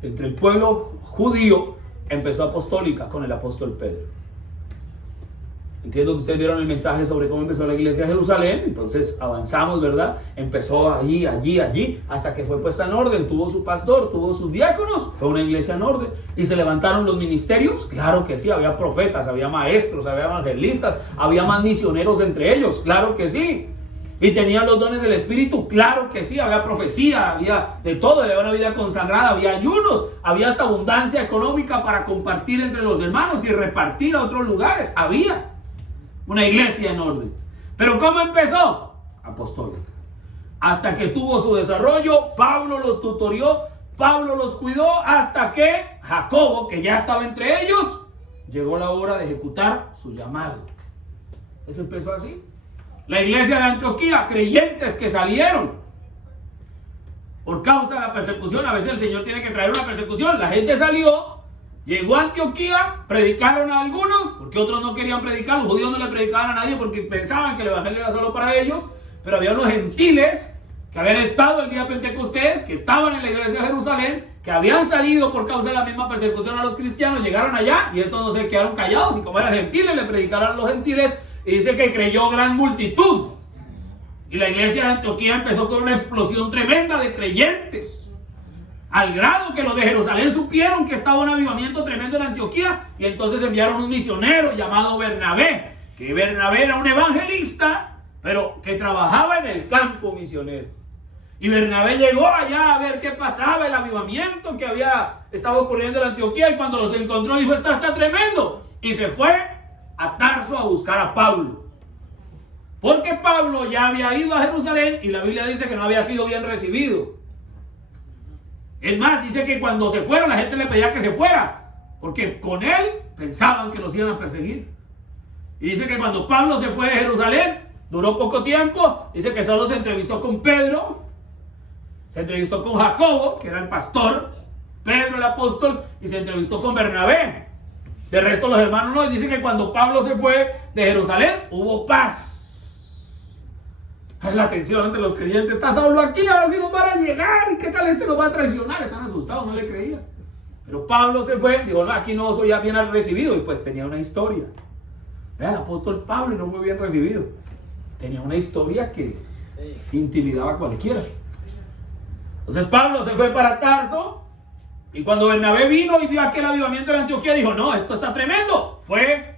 entre el pueblo judío empezó apostólica con el apóstol Pedro. Entiendo que ustedes vieron el mensaje sobre cómo empezó la iglesia de Jerusalén. Entonces avanzamos, ¿verdad? Empezó allí, hasta que fue puesta en orden. Tuvo su pastor, tuvo sus diáconos. Fue una iglesia en orden. ¿Y se levantaron los ministerios? Claro que sí. Había profetas, había maestros, había evangelistas, había más misioneros entre ellos. Claro que sí. ¿Y tenían los dones del Espíritu? Claro que sí. Había profecía, había de todo, había una vida consagrada, había ayunos, había hasta abundancia económica para compartir entre los hermanos y repartir a otros lugares. Había una iglesia en orden. ¿Pero cómo empezó? Apostólica. Hasta que tuvo su desarrollo, Pablo los tutorió, Pablo los cuidó, hasta que Jacobo, que ya estaba entre ellos, llegó la hora de ejecutar su llamado. Eso empezó así. La iglesia de Antioquía, creyentes que salieron por causa de la persecución. A veces el Señor tiene que traer una persecución. La gente salió, llegó a Antioquía, predicaron a algunos, porque otros no querían predicar. Los judíos no le predicaban a nadie porque pensaban que el evangelio era solo para ellos. Pero había unos gentiles que habían estado el día de Pentecostés, que estaban en la iglesia de Jerusalén, que habían salido por causa de la misma persecución a los cristianos, llegaron allá y estos no se quedaron callados, y como eran gentiles, le predicaron a los gentiles, y dice que creyó gran multitud. Y la iglesia de Antioquía empezó con una explosión tremenda de creyentes, al grado que los de Jerusalén supieron que estaba un avivamiento tremendo en Antioquía, y entonces enviaron un misionero llamado Bernabé, que Bernabé era un evangelista, pero que trabajaba en el campo misionero. Y Bernabé llegó allá a ver qué pasaba, el avivamiento que había estado ocurriendo en Antioquía, y cuando los encontró dijo: esto está tremendo, y se fue a Tarso a buscar a Pablo, porque Pablo ya había ido a Jerusalén y la Biblia dice que no había sido bien recibido. Es más, dice que cuando se fueron la gente le pedía que se fuera, porque con él pensaban que los iban a perseguir. Y dice que cuando Pablo se fue de Jerusalén, duró poco tiempo. Dice que solo se entrevistó con Pedro, se entrevistó con Jacobo, que era el pastor, Pedro el apóstol, y se entrevistó con Bernabé. De resto los hermanos no. Y dice que cuando Pablo se fue de Jerusalén, hubo paz. Es la tensión entre los creyentes. Está Saulo aquí, ahora sí nos van a llegar, y qué tal este nos va a traicionar. Están asustados, no le creían. Pero Pablo se fue, dijo: no, aquí no soy ya bien recibido. Y pues tenía una historia. Vean, el apóstol Pablo no fue bien recibido. Tenía una historia que intimidaba a cualquiera. Entonces Pablo se fue para Tarso, y cuando Bernabé vino y vio aquel avivamiento en Antioquía, dijo: no, esto está tremendo. Fue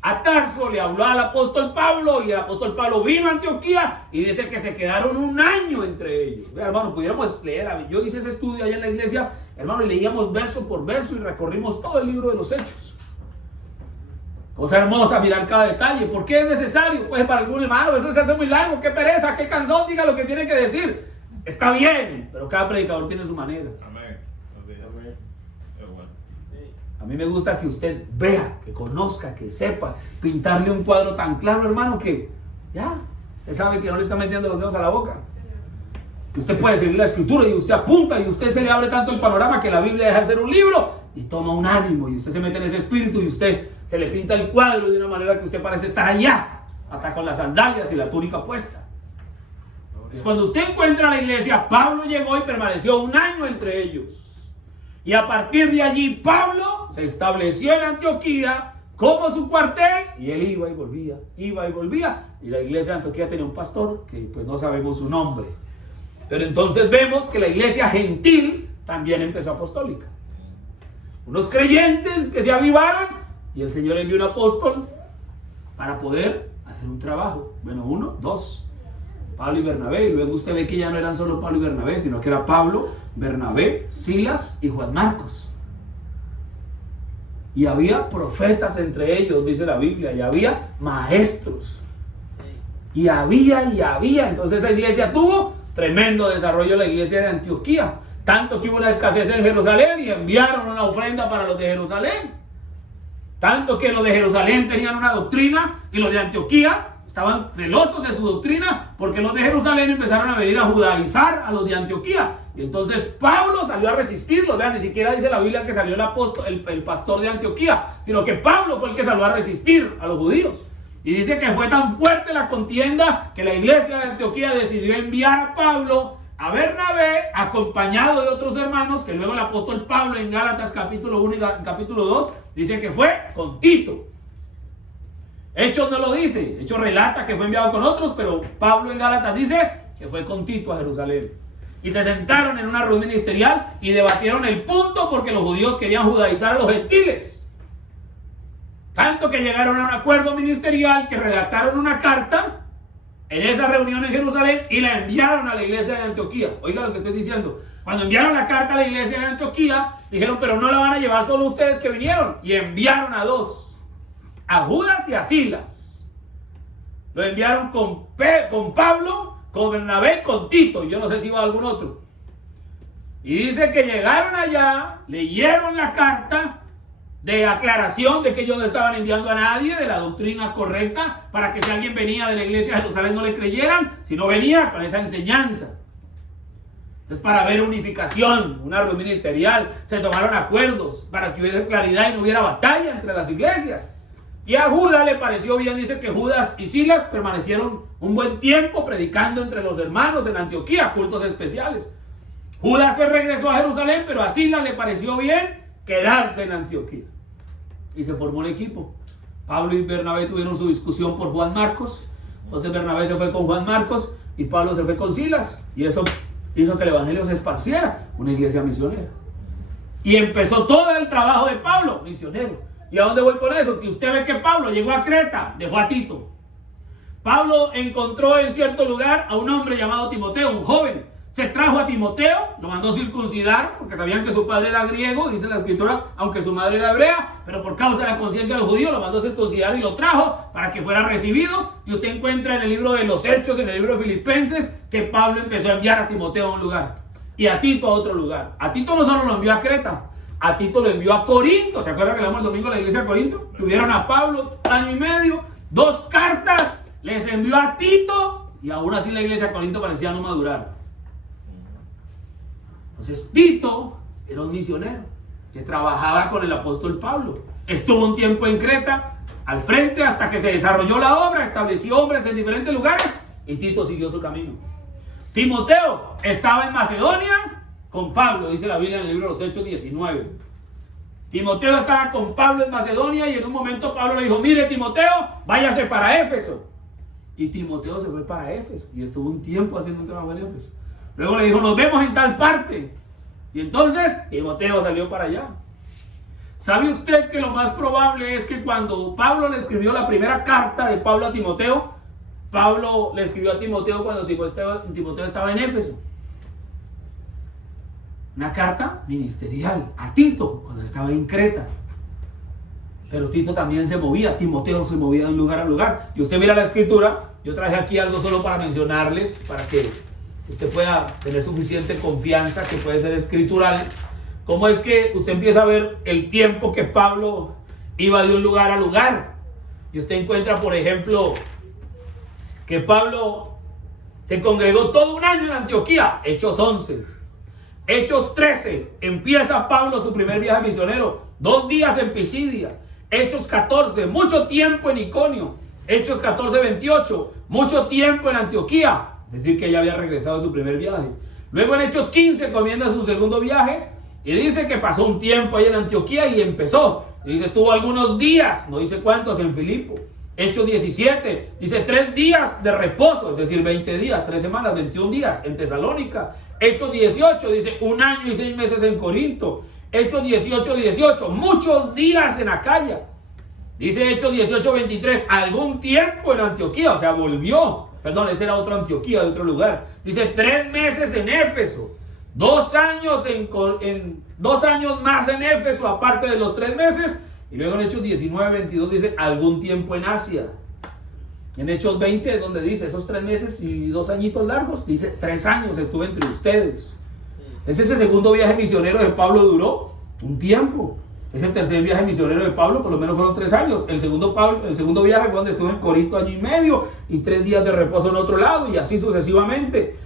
a Tarso, le habló al apóstol Pablo, y el apóstol Pablo vino a Antioquía, y dice que se quedaron un año entre ellos. Vea, hermano, pudiéramos leer, yo hice ese estudio allá en la iglesia, hermano, y leíamos verso por verso y recorrimos todo el libro de los Hechos. Cosa hermosa mirar cada detalle. ¿Por qué es necesario? Pues para algún hermano, eso se hace muy largo, qué pereza, qué cansón, diga lo que tiene que decir. Está bien, pero cada predicador tiene su manera. Amén. A mí me gusta que usted vea, que conozca, que sepa, pintarle un cuadro tan claro, hermano, que ya, usted sabe que no le está metiendo los dedos a la boca. Usted puede seguir la escritura y usted apunta y usted se le abre tanto el panorama que la Biblia deja de ser un libro y toma un ánimo y usted se mete en ese espíritu y usted se le pinta el cuadro de una manera que usted parece estar allá, hasta con las sandalias y la túnica puesta. Es cuando usted encuentra la iglesia, Pablo llegó y permaneció un año entre ellos. Y a partir de allí Pablo se estableció en Antioquía como su cuartel y él iba y volvía. Y la iglesia de Antioquía tenía un pastor que pues no sabemos su nombre. Pero entonces vemos que la iglesia gentil también empezó apostólica. Unos creyentes que se avivaron y el Señor envió un apóstol para poder hacer un trabajo. Bueno, 1, 2. Pablo y Bernabé, y luego usted ve que ya no eran solo Pablo y Bernabé, sino que era Pablo, Bernabé, Silas y Juan Marcos. Y había profetas entre ellos, dice la Biblia, y había maestros. Y había. Entonces esa iglesia tuvo tremendo desarrollo, la iglesia de Antioquía. Tanto que hubo una escasez en Jerusalén y enviaron una ofrenda para los de Jerusalén. Tanto que los de Jerusalén tenían una doctrina y los de Antioquía estaban celosos de su doctrina, porque los de Jerusalén empezaron a venir a judaizar a los de Antioquía. Y entonces Pablo salió a resistirlos. Vean, ni siquiera dice la Biblia que salió el pastor de Antioquía, sino que Pablo fue el que salió a resistir a los judíos. Y dice que fue tan fuerte la contienda que la iglesia de Antioquía decidió enviar a Pablo a Bernabé, acompañado de otros hermanos, que luego el apóstol Pablo en Gálatas capítulo 1 y capítulo 2 dice que fue con Tito. Hechos no lo dice, Hechos relata que fue enviado con otros, pero Pablo en Gálatas dice que fue con Tito a Jerusalén. Y se sentaron en una reunión ministerial y debatieron el punto porque los judíos querían judaizar a los gentiles. Tanto que llegaron a un acuerdo ministerial que redactaron una carta en esa reunión en Jerusalén y la enviaron a la iglesia de Antioquía. Oiga lo que estoy diciendo. Cuando enviaron la carta a la iglesia de Antioquía, dijeron, pero no la van a llevar solo ustedes que vinieron. Y enviaron a 2, a Judas y a Silas. Lo enviaron con Pablo, con Bernabé, con Tito. Yo no sé si iba algún otro. Y dice que llegaron allá, leyeron la carta de aclaración de que ellos no estaban enviando a nadie, de la doctrina correcta, para que si alguien venía de la iglesia de Jerusalén no le creyeran, sino venía con esa enseñanza. Entonces, para ver unificación, una reunión ministerial, se tomaron acuerdos para que hubiera claridad y no hubiera batalla entre las iglesias. Y a Judas le pareció bien, dice que Judas y Silas permanecieron un buen tiempo predicando entre los hermanos en Antioquía, cultos especiales. Judas se regresó a Jerusalén, pero a Silas le pareció bien quedarse en Antioquía. Y se formó un equipo. Pablo y Bernabé tuvieron su discusión por Juan Marcos. Entonces Bernabé se fue con Juan Marcos y Pablo se fue con Silas. Y eso hizo que el evangelio se esparciera, una iglesia misionera. Y empezó todo el trabajo de Pablo, misionero. ¿Y a dónde voy con eso? Que usted ve que Pablo llegó a Creta, dejó a Tito. Pablo encontró en cierto lugar a un hombre llamado Timoteo, un joven. Se trajo a Timoteo, lo mandó circuncidar, porque sabían que su padre era griego, dice la escritura, aunque su madre era hebrea, pero por causa de la conciencia de los judíos, lo mandó circuncidar y lo trajo para que fuera recibido. Y usted encuentra en el libro de los Hechos, en el libro de Filipenses, que Pablo empezó a enviar a Timoteo a un lugar y a Tito a otro lugar. A Tito no solo lo envió a Creta, a Tito lo envió a Corinto. ¿Se acuerdan que le damos el domingo a la iglesia de Corinto? Tuvieron a Pablo año y medio, 2 cartas, les envió a Tito y aún así la iglesia de Corinto parecía no madurar. Entonces Tito era un misionero que trabajaba con el apóstol Pablo. Estuvo un tiempo en Creta al frente hasta que se desarrolló la obra, estableció hombres en diferentes lugares y Tito siguió su camino. Timoteo estaba en Macedonia con Pablo, dice la Biblia en el libro de los Hechos 19. Timoteo estaba con Pablo en Macedonia y en un momento Pablo le dijo, mire Timoteo, váyase para Éfeso. Y Timoteo se fue para Éfeso y estuvo un tiempo haciendo un trabajo en Éfeso. Luego le dijo, nos vemos en tal parte. Y entonces Timoteo salió para allá. ¿Sabe usted que lo más probable es que cuando Pablo le escribió la primera carta de Pablo a Timoteo, Pablo le escribió a Timoteo cuando Timoteo estaba en Éfeso? Una carta ministerial a Tito cuando estaba en Creta. Pero Tito también se movía, Timoteo se movía de un lugar a lugar. Y usted mira la escritura, yo traje aquí algo solo para mencionarles, para que usted pueda tener suficiente confianza, que puede ser escritural. ¿Cómo es que usted empieza a ver el tiempo que Pablo iba de un lugar a lugar? Y usted encuentra, por ejemplo, que Pablo se congregó todo un año en Antioquía, Hechos 11. Hechos 13, empieza Pablo su primer viaje misionero. 2 días en Pisidia. Hechos 14, mucho tiempo en Iconio. Hechos 14, 28, mucho tiempo en Antioquía. Es decir, que ya había regresado a su primer viaje. Luego en Hechos 15 comienza su segundo viaje. Y dice que pasó un tiempo ahí en Antioquía y empezó. Y dice, estuvo algunos días, no dice cuántos, en Filipo. Hechos 17, dice 3 días de reposo, es decir, 20 días, 3 semanas, 21 días en Tesalónica. Hechos 18, dice 1 año y 6 meses en Corinto. Hechos 18, 18, muchos días en Acaya. Dice Hechos 18, 23, algún tiempo en Antioquía, o sea, volvió. Perdón, ese era otro Antioquía, de otro lugar. Dice 3 meses en Éfeso. 2 años 2 años más en Éfeso, aparte de los 3 meses. Y luego en Hechos 19, 22 dice algún tiempo en Asia. En Hechos 20, donde dice esos 3 meses y 2 añitos largos, dice 3 años estuve entre ustedes. Ese segundo viaje misionero de Pablo duró un tiempo. Ese tercer viaje misionero de Pablo por lo menos fueron 3 años. El segundo viaje fue donde estuvo en Corinto 1 año y medio y 3 días de reposo en otro lado, y así sucesivamente.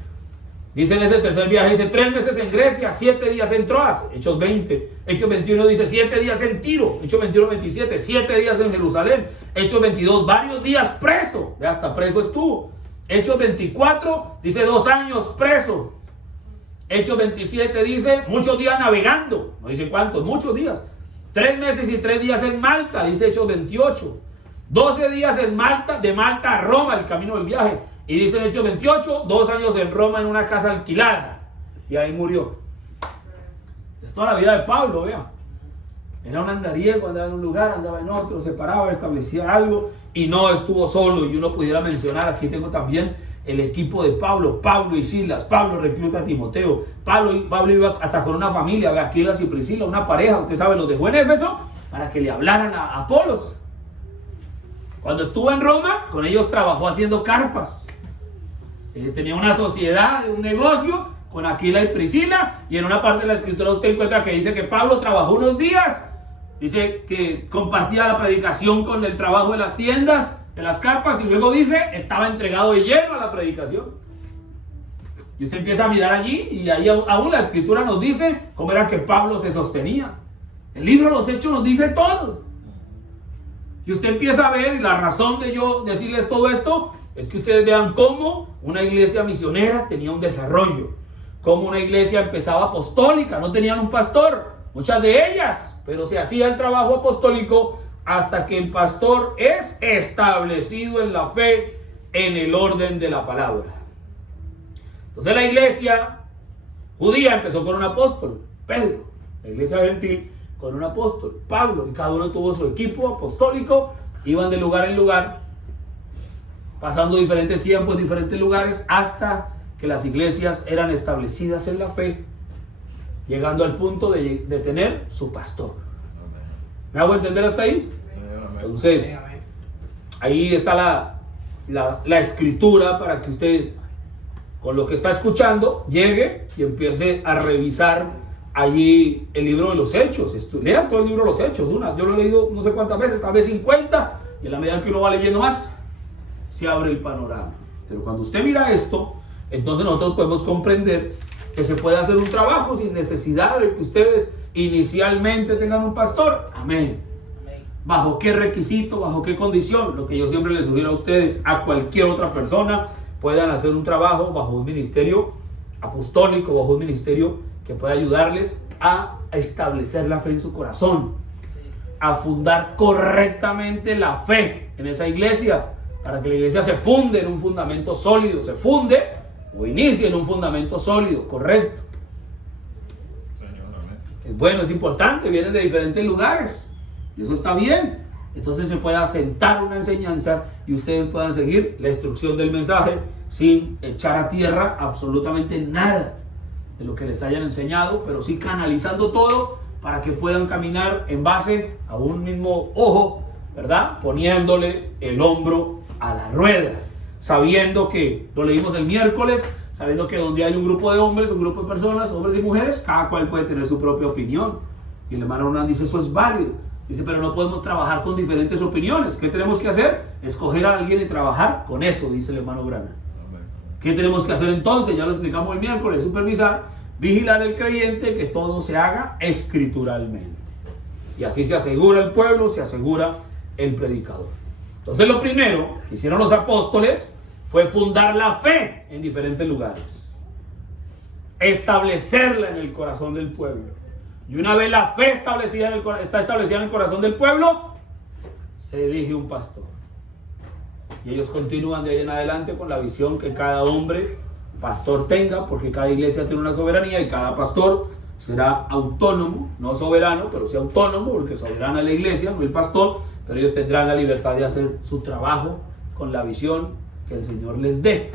Dice en ese tercer viaje, dice 3 meses en Grecia, 7 días en Troas, Hechos 20. Hechos 21 dice 7 días en Tiro, Hechos 21, 27, 7 días en Jerusalén. Hechos 22, varios días preso, hasta preso estuvo. Hechos 24 dice 2 años preso. Hechos 27 dice muchos días navegando, no dice cuántos, muchos días. 3 meses y 3 días en Malta, dice Hechos 28. 12 días en Malta, de Malta a Roma, el camino del viaje. Y dice en Hechos 28, 2 años en Roma en una casa alquilada. Y ahí murió. Es toda la vida de Pablo, vea. Era un andariego, andaba en un lugar, andaba en otro, se paraba, establecía algo. Y no estuvo solo. Y uno pudiera mencionar, aquí tengo también el equipo de Pablo. Pablo y Silas. Pablo recluta a Timoteo. Pablo iba hasta con una familia, vea, Aquilas y Priscila, una pareja. Usted sabe, los dejó en Éfeso para que le hablaran a Apolos. Cuando estuvo en Roma, con ellos trabajó haciendo carpas. Tenía una sociedad, un negocio con Aquila y Priscila, y en una parte de la escritura usted encuentra que dice que Pablo trabajó unos días, dice que compartía la predicación con el trabajo de las tiendas, de las carpas, y luego dice, estaba entregado de lleno a la predicación. Y usted empieza a mirar allí, y ahí aún la escritura nos dice cómo era que Pablo se sostenía. El libro de los Hechos nos dice todo. Y usted empieza a ver, y la razón de yo decirles todo esto es que ustedes vean cómo una iglesia misionera tenía un desarrollo, cómo una iglesia empezaba apostólica, no tenían un pastor, muchas de ellas, pero se hacía el trabajo apostólico hasta que el pastor es establecido en la fe, en el orden de la palabra. Entonces la iglesia judía empezó con un apóstol, Pedro, la iglesia gentil con un apóstol, Pablo, y cada uno tuvo su equipo apostólico, iban de lugar en lugar, pasando diferentes tiempos en diferentes lugares hasta que las iglesias eran establecidas en la fe, llegando al punto de tener su pastor. ¿Me hago entender hasta ahí? Entonces, ahí está la escritura para que usted, con lo que está escuchando, llegue y empiece a revisar allí el libro de los Hechos. Lean todo el libro de los Hechos. Yo lo he leído no sé cuántas veces, tal vez 50, y en la medida que uno va leyendo más, se abre el panorama. Pero cuando usted mira esto, entonces nosotros podemos comprender que se puede hacer un trabajo sin necesidad de que ustedes inicialmente tengan un pastor. Amén. ¿Bajo qué requisito? ¿Bajo qué condición? Lo que yo siempre les sugiero a ustedes, a cualquier otra persona, puedan hacer un trabajo bajo un ministerio apostólico, bajo un ministerio que pueda ayudarles a establecer la fe en su corazón, a fundar correctamente la fe en esa iglesia, para que la iglesia se funde en un fundamento sólido, se funde o inicie en un fundamento sólido, correcto. Es bueno, es importante, vienen de diferentes lugares y eso está bien. Entonces se puede asentar una enseñanza y ustedes puedan seguir la instrucción del mensaje sin echar a tierra absolutamente nada de lo que les hayan enseñado, pero sí canalizando todo para que puedan caminar en base a un mismo ojo, ¿verdad? Poniéndole el hombro a la rueda, sabiendo que, lo leímos el miércoles, sabiendo que donde hay un grupo de hombres, un grupo de personas, hombres y mujeres, cada cual puede tener su propia opinión. Y el hermano Hernán dice, eso es válido. Dice, pero no podemos trabajar con diferentes opiniones. ¿Qué tenemos que hacer? Escoger a alguien y trabajar con eso, dice el hermano Brana. ¿Qué tenemos que hacer entonces? Ya lo explicamos el miércoles, supervisar, Vigilar el creyente que todo se haga escrituralmente. Y así se asegura el pueblo, se asegura el predicador. Entonces lo primero que hicieron los apóstoles fue fundar la fe en diferentes lugares. Establecerla en el corazón del pueblo. Y una vez la fe está establecida en el corazón del pueblo, se elige un pastor. Y ellos continúan de ahí en adelante con la visión que cada hombre, pastor, tenga, porque cada iglesia tiene una soberanía y cada pastor será autónomo, no soberano, pero sí autónomo, porque soberana es la iglesia, no el pastor, pero ellos tendrán la libertad de hacer su trabajo con la visión que el Señor les dé.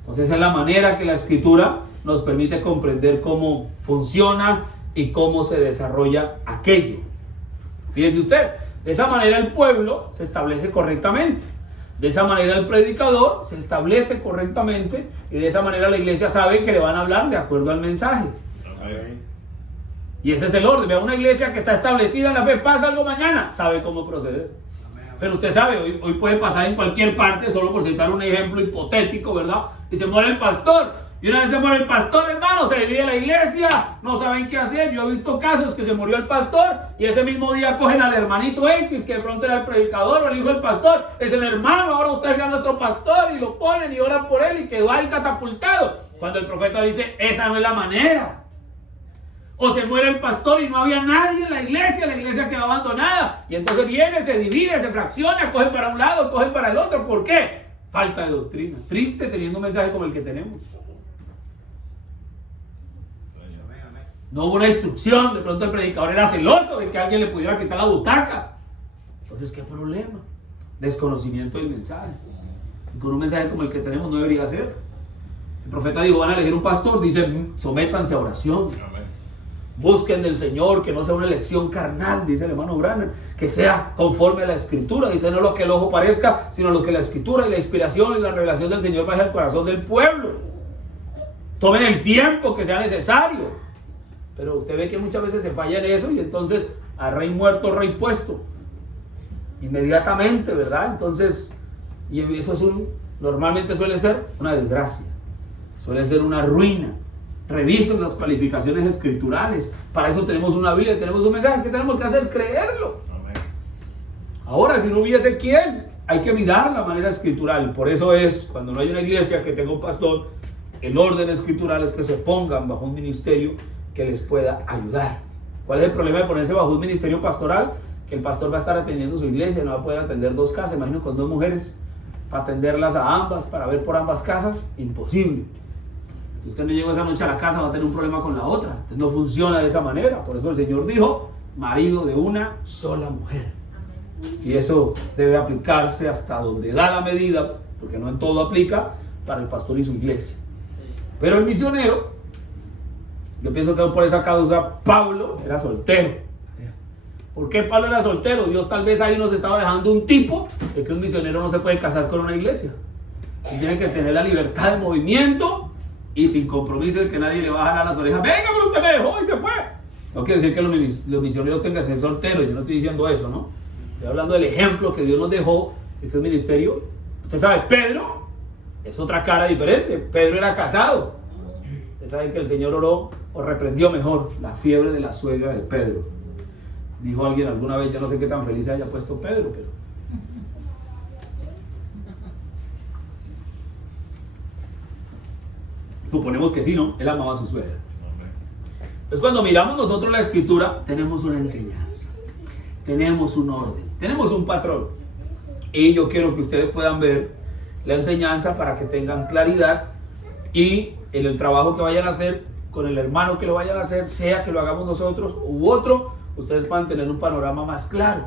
Entonces esa es la manera que la Escritura nos permite comprender cómo funciona y cómo se desarrolla aquello. Fíjese usted, de esa manera el pueblo se establece correctamente. De esa manera el predicador se establece correctamente y de esa manera la iglesia sabe que le van a hablar de acuerdo al mensaje. Amén. Y ese es el orden. Vea, una iglesia que está establecida en la fe, pasa algo mañana, sabe cómo proceder. Amén. Pero usted sabe, hoy puede pasar en cualquier parte, solo por citar un ejemplo hipotético, ¿verdad? Y se muere el pastor. Y una vez se muere el pastor, hermano, se divide la iglesia, no saben qué hacer. Yo he visto casos que se murió el pastor y ese mismo día cogen al hermanito X, que de pronto era el predicador o el hijo del pastor. Es el hermano, ahora usted sea nuestro pastor, y lo ponen y oran por él y quedó ahí catapultado. Cuando el profeta dice, esa no es la manera. O se muere el pastor y no había nadie en la iglesia quedó abandonada. Y entonces viene, se divide, se fracciona, cogen para un lado, cogen para el otro. ¿Por qué? Falta de doctrina. Triste teniendo un mensaje como el que tenemos. No hubo una instrucción, de pronto el predicador era celoso de que alguien le pudiera quitar la butaca. Entonces, ¿qué problema? Desconocimiento del mensaje. Y con un mensaje como el que tenemos no debería ser. El profeta dijo, van a elegir un pastor, dice, sométanse a oración. Busquen del Señor, que no sea una elección carnal, dice el hermano Branham, que sea conforme a la Escritura. Dice, no lo que el ojo parezca, sino lo que la Escritura y la inspiración y la revelación del Señor vaya al corazón del pueblo. Tomen el tiempo que sea necesario. Pero usted ve que muchas veces se falla en eso y entonces a rey muerto, rey puesto. Inmediatamente, ¿verdad? Entonces, y eso es normalmente suele ser una desgracia. Suele ser una ruina. Revisen las calificaciones escriturales. Para eso tenemos una Biblia, tenemos un mensaje. ¿Qué tenemos que hacer? Creerlo. Amén. Ahora, si no hubiese quién, hay que mirar la manera escritural. Por eso es, cuando no hay una iglesia que tenga un pastor, el orden escritural es que se pongan bajo un ministerio que les pueda ayudar. ¿Cuál es el problema de ponerse bajo un ministerio pastoral? Que el pastor va a estar atendiendo su iglesia, no va a poder atender dos casas, imagino con dos mujeres, para atenderlas a ambas, para ver por ambas casas, imposible. Si usted no llegó esa noche a la casa, va a tener un problema con la otra. Entonces no funciona de esa manera. Por eso el Señor dijo, marido de una sola mujer. Y eso debe aplicarse hasta donde da la medida, porque no en todo aplica, para el pastor y su iglesia. Pero el misionero, yo pienso que por esa causa Pablo era soltero. ¿Por qué Pablo era soltero? Dios tal vez ahí nos estaba dejando un tipo de que un misionero no se puede casar con una iglesia. Y tiene que tener la libertad de movimiento y sin compromiso de que nadie le va a jalar las orejas. Venga, pero usted me dejó y se fue. No quiere decir que los misioneros tengan que ser solteros. Yo no estoy diciendo eso, ¿no? Estoy hablando del ejemplo que Dios nos dejó de que un ministerio. Usted sabe, Pedro es otra cara diferente. Pedro era casado. Usted sabe que el Señor oró o reprendió mejor la fiebre de la suegra de Pedro. Dijo alguien alguna vez, yo no sé qué tan feliz haya puesto Pedro, pero suponemos que sí, ¿no? Él amaba a su suegra. Entonces cuando miramos nosotros la Escritura, tenemos una enseñanza, tenemos un orden, tenemos un patrón. Y yo quiero que ustedes puedan ver la enseñanza para que tengan claridad y en el trabajo que vayan a hacer, con el hermano que lo vayan a hacer, sea que lo hagamos nosotros u otro, ustedes van a tener un panorama más claro.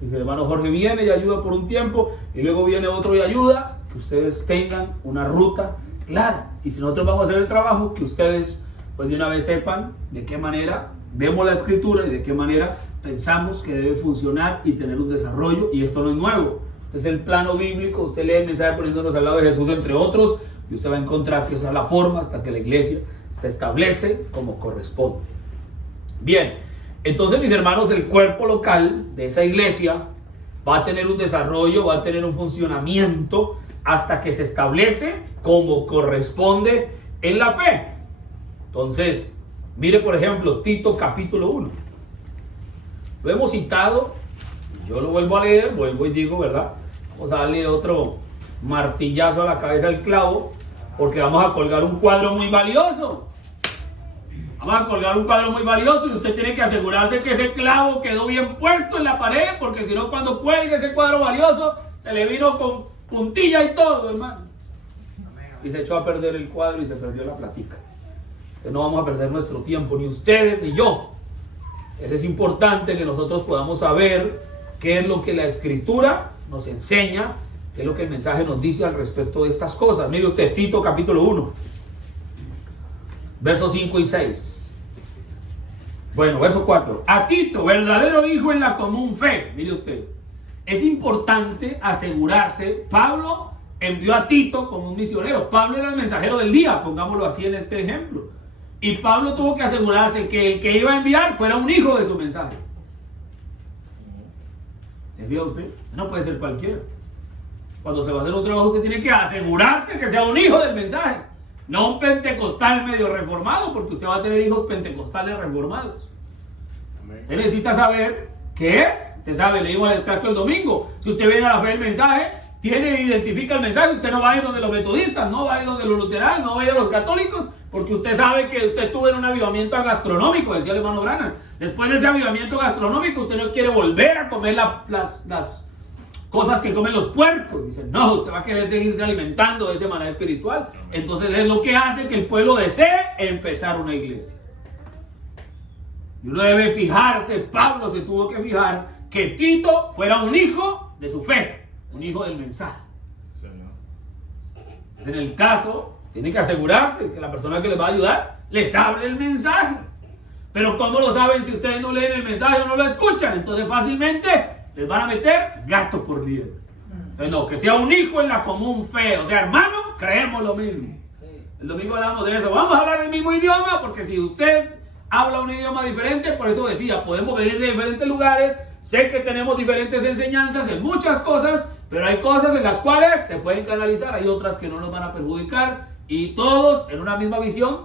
Dice el hermano Jorge viene y ayuda por un tiempo y luego viene otro y ayuda, que ustedes tengan una ruta clara. Y si nosotros vamos a hacer el trabajo, que ustedes pues de una vez sepan de qué manera vemos la Escritura y de qué manera pensamos que debe funcionar y tener un desarrollo. Y esto no es nuevo. Este es el plano bíblico. Usted lee el mensaje poniéndonos al lado de Jesús entre otros y usted va a encontrar que esa es la forma hasta que la iglesia se establece como corresponde. Bien, entonces mis hermanos, el cuerpo local de esa iglesia va a tener un desarrollo, va a tener un funcionamiento hasta que se establece como corresponde en la fe. Entonces, mire por ejemplo Tito capítulo 1. Lo hemos citado, yo lo vuelvo a leer, vuelvo y digo, ¿verdad? Vamos a darle otro martillazo a la cabeza del clavo, porque vamos a colgar un cuadro muy valioso. Vamos a colgar un cuadro muy valioso y usted tiene que asegurarse que ese clavo quedó bien puesto en la pared, porque si no, cuando cuelgue ese cuadro valioso, se le vino con puntilla y todo, hermano. Y se echó a perder el cuadro y se perdió la platica. Entonces no vamos a perder nuestro tiempo, ni ustedes ni yo. Es importante que nosotros podamos saber qué es lo que la Escritura nos enseña, qué es lo que el mensaje nos dice al respecto de estas cosas. Mire usted, Tito capítulo 1, versos 5 y 6. Bueno, verso 4. A Tito, verdadero hijo en la común fe. Mire usted, es importante asegurarse. Pablo envió a Tito como un misionero. Pablo era el mensajero del día, pongámoslo así en este ejemplo. Y Pablo tuvo que asegurarse que el que iba a enviar fuera un hijo de su mensaje. ¿Se fija usted? No puede ser cualquiera. Cuando se va a hacer un trabajo, usted tiene que asegurarse que sea un hijo del mensaje. No un pentecostal medio reformado, porque usted va a tener hijos pentecostales reformados. Usted necesita saber qué es. Usted sabe, leímos el extracto el domingo. Si usted viene a la fe del mensaje, identifica el mensaje. Usted no va a ir donde los metodistas, no va a ir donde los luteranos, no va a ir a los católicos, porque usted sabe que usted tuvo un avivamiento gastronómico, decía el hermano Branham. Después de ese avivamiento gastronómico, usted no quiere volver a comer las cosas que comen los puercos. Dice, no, usted va a querer seguirse alimentando de ese maná espiritual. Entonces es lo que hace que el pueblo desee empezar una iglesia. Y uno debe fijarse, Pablo se tuvo que fijar, que Tito fuera un hijo de su fe, un hijo del mensaje. En el caso, tiene que asegurarse que la persona que les va a ayudar les hable el mensaje. Pero ¿cómo lo saben si ustedes no leen el mensaje o no lo escuchan? Entonces fácilmente les van a meter gato por liebre. Entonces no, que sea un hijo en la común fe. O sea, hermano, creemos lo mismo. El domingo hablamos de eso. Vamos a hablar el mismo idioma, porque si usted habla un idioma diferente, por eso decía, podemos venir de diferentes lugares. Sé que tenemos diferentes enseñanzas en muchas cosas, pero hay cosas en las cuales se pueden canalizar, hay otras que no nos van a perjudicar, y todos en una misma visión,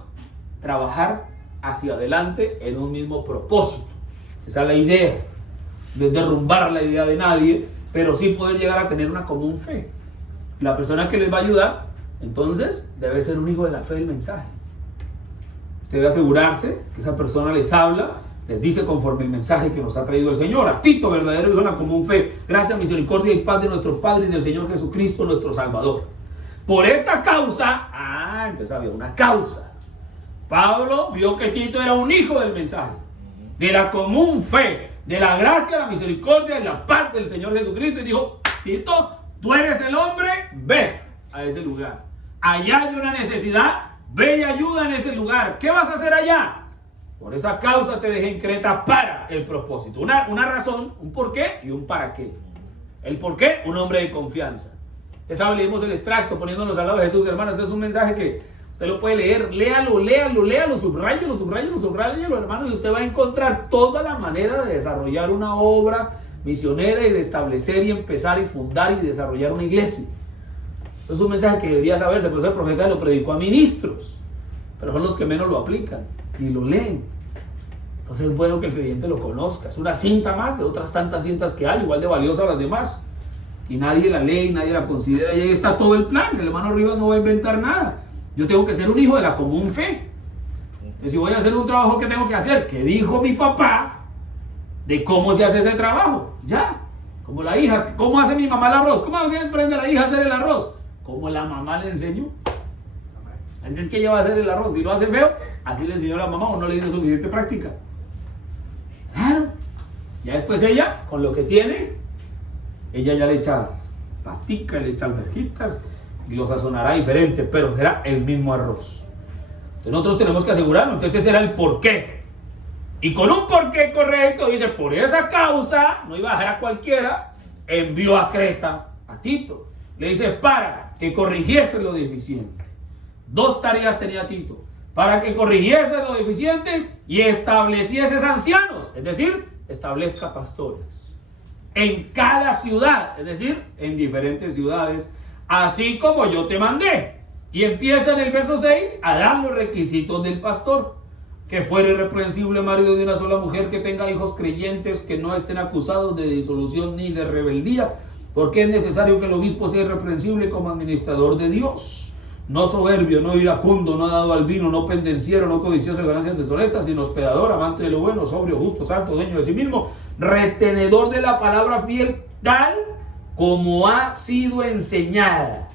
trabajar hacia adelante en un mismo propósito. Esa es la idea. No es derrumbar la idea de nadie, pero sí poder llegar a tener una común fe. La persona que les va a ayudar, entonces, debe ser un hijo de la fe del mensaje. Usted debe asegurarse que esa persona les habla, les dice conforme el mensaje que nos ha traído el Señor. A Tito, verdadero hijo de la común fe, gracia, misericordia y paz de nuestro Padre y del Señor Jesucristo, nuestro Salvador. Por esta causa, entonces había una causa. Pablo vio que Tito era un hijo del mensaje, de la común fe, de la gracia, la misericordia y la paz del Señor Jesucristo, y dijo, Tito, tú eres el hombre, ve a ese lugar. Allá hay una necesidad, ve y ayuda en ese lugar. ¿Qué vas a hacer allá? Por esa causa te dejé en Creta para el propósito. Una razón, un por qué y un para qué. El por qué, un hombre de confianza. Usted sabe, leímos el extracto poniéndonos al lado de Jesús, hermanos. Este es un mensaje que usted lo puede leer, léalo, subráyelo, hermanos, y usted va a encontrar toda la manera de desarrollar una obra misionera y de establecer y empezar y fundar y desarrollar una iglesia. Es un mensaje que debería saberse, por eso el profeta lo predicó a ministros, pero son los que menos lo aplican y lo leen. Entonces es bueno que el creyente lo conozca. Es una cinta más de otras tantas cintas que hay, igual de valiosa a las demás, y nadie la lee, nadie la considera, y ahí está todo el plan. El hermano Rivas no va a inventar nada. Yo tengo que ser un hijo de la común fe. Entonces, si voy a hacer un trabajo, ¿qué tengo que hacer? ¿Qué dijo mi papá de cómo se hace ese trabajo? Ya. Como la hija, ¿cómo hace mi mamá el arroz? ¿Cómo aprende la hija a hacer el arroz? Como la mamá le enseñó. Así es que ella va a hacer el arroz. Si lo hace feo, así le enseñó la mamá, o no le hizo suficiente práctica. Claro. Ya después ella, con lo que tiene, ella ya le echa pastica, le echa alverjitas y lo sazonará diferente, pero será el mismo arroz. Entonces nosotros tenemos que asegurarnos. Entonces ese era el porqué. Y con un porqué correcto, dice, por esa causa, no iba a dejar a cualquiera, envió a Creta a Tito. Le dice, para que corrigiese lo deficiente. Dos tareas tenía Tito: para que corrigiese lo deficiente y estableciese ancianos, es decir, establezca pastores en cada ciudad, es decir, en diferentes ciudades, así como yo te mandé. Y empieza en el verso 6 a dar los requisitos del pastor: que fuere irreprensible marido de una sola mujer, que tenga hijos creyentes, que no estén acusados de disolución ni de rebeldía, porque es necesario que el obispo sea irreprensible como administrador de Dios, no soberbio, no iracundo, no dado al vino, no pendenciero, no codicioso de ganancias deshonestas, sino hospedador, amante de lo bueno, sobrio, justo, santo, dueño de sí mismo, retenedor de la palabra, fiel, tal como ha sido enseñada,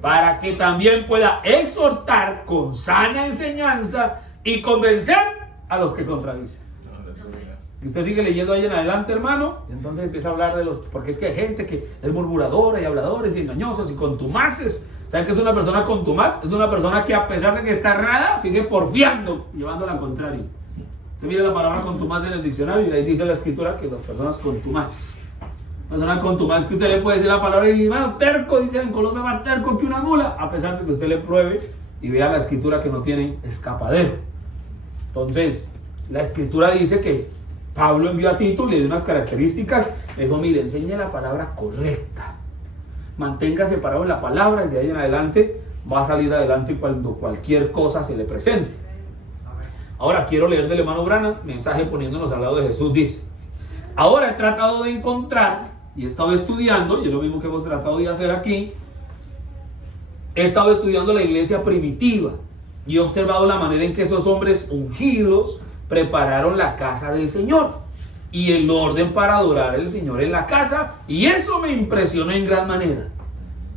para que también pueda exhortar con sana enseñanza y convencer a los que contradicen. Y usted sigue leyendo ahí en adelante, hermano, y entonces empieza a hablar de los... Porque es que hay gente que es murmuradora y habladores y engañosos y contumaces. ¿Saben qué es una persona contumaz? Es una persona que, a pesar de que está errada, sigue porfiando, llevándola al contrario. Usted mira la palabra contumaz en el diccionario y ahí dice la escritura que las personas contumaces. Persona contumaz, que usted le puede decir la palabra y, bueno, terco, dice en Colombia, más terco que una mula, a pesar de que usted le pruebe y vea la escritura que no tiene escapadero. Entonces, la escritura dice que Pablo envió a Tito y le dio unas características. Le dijo: mire, enseñe la palabra correcta, mantenga separado la palabra, y de ahí en adelante va a salir adelante cuando cualquier cosa se le presente. Ahora quiero leer del hermano Branham, mensaje poniéndonos al lado de Jesús. Dice: ahora he tratado de encontrar y he estado estudiando, y es lo mismo que hemos tratado de hacer aquí, he estado estudiando la iglesia primitiva y he observado la manera en que esos hombres ungidos prepararon la casa del Señor y el orden para adorar al Señor en la casa, y eso me impresionó en gran manera.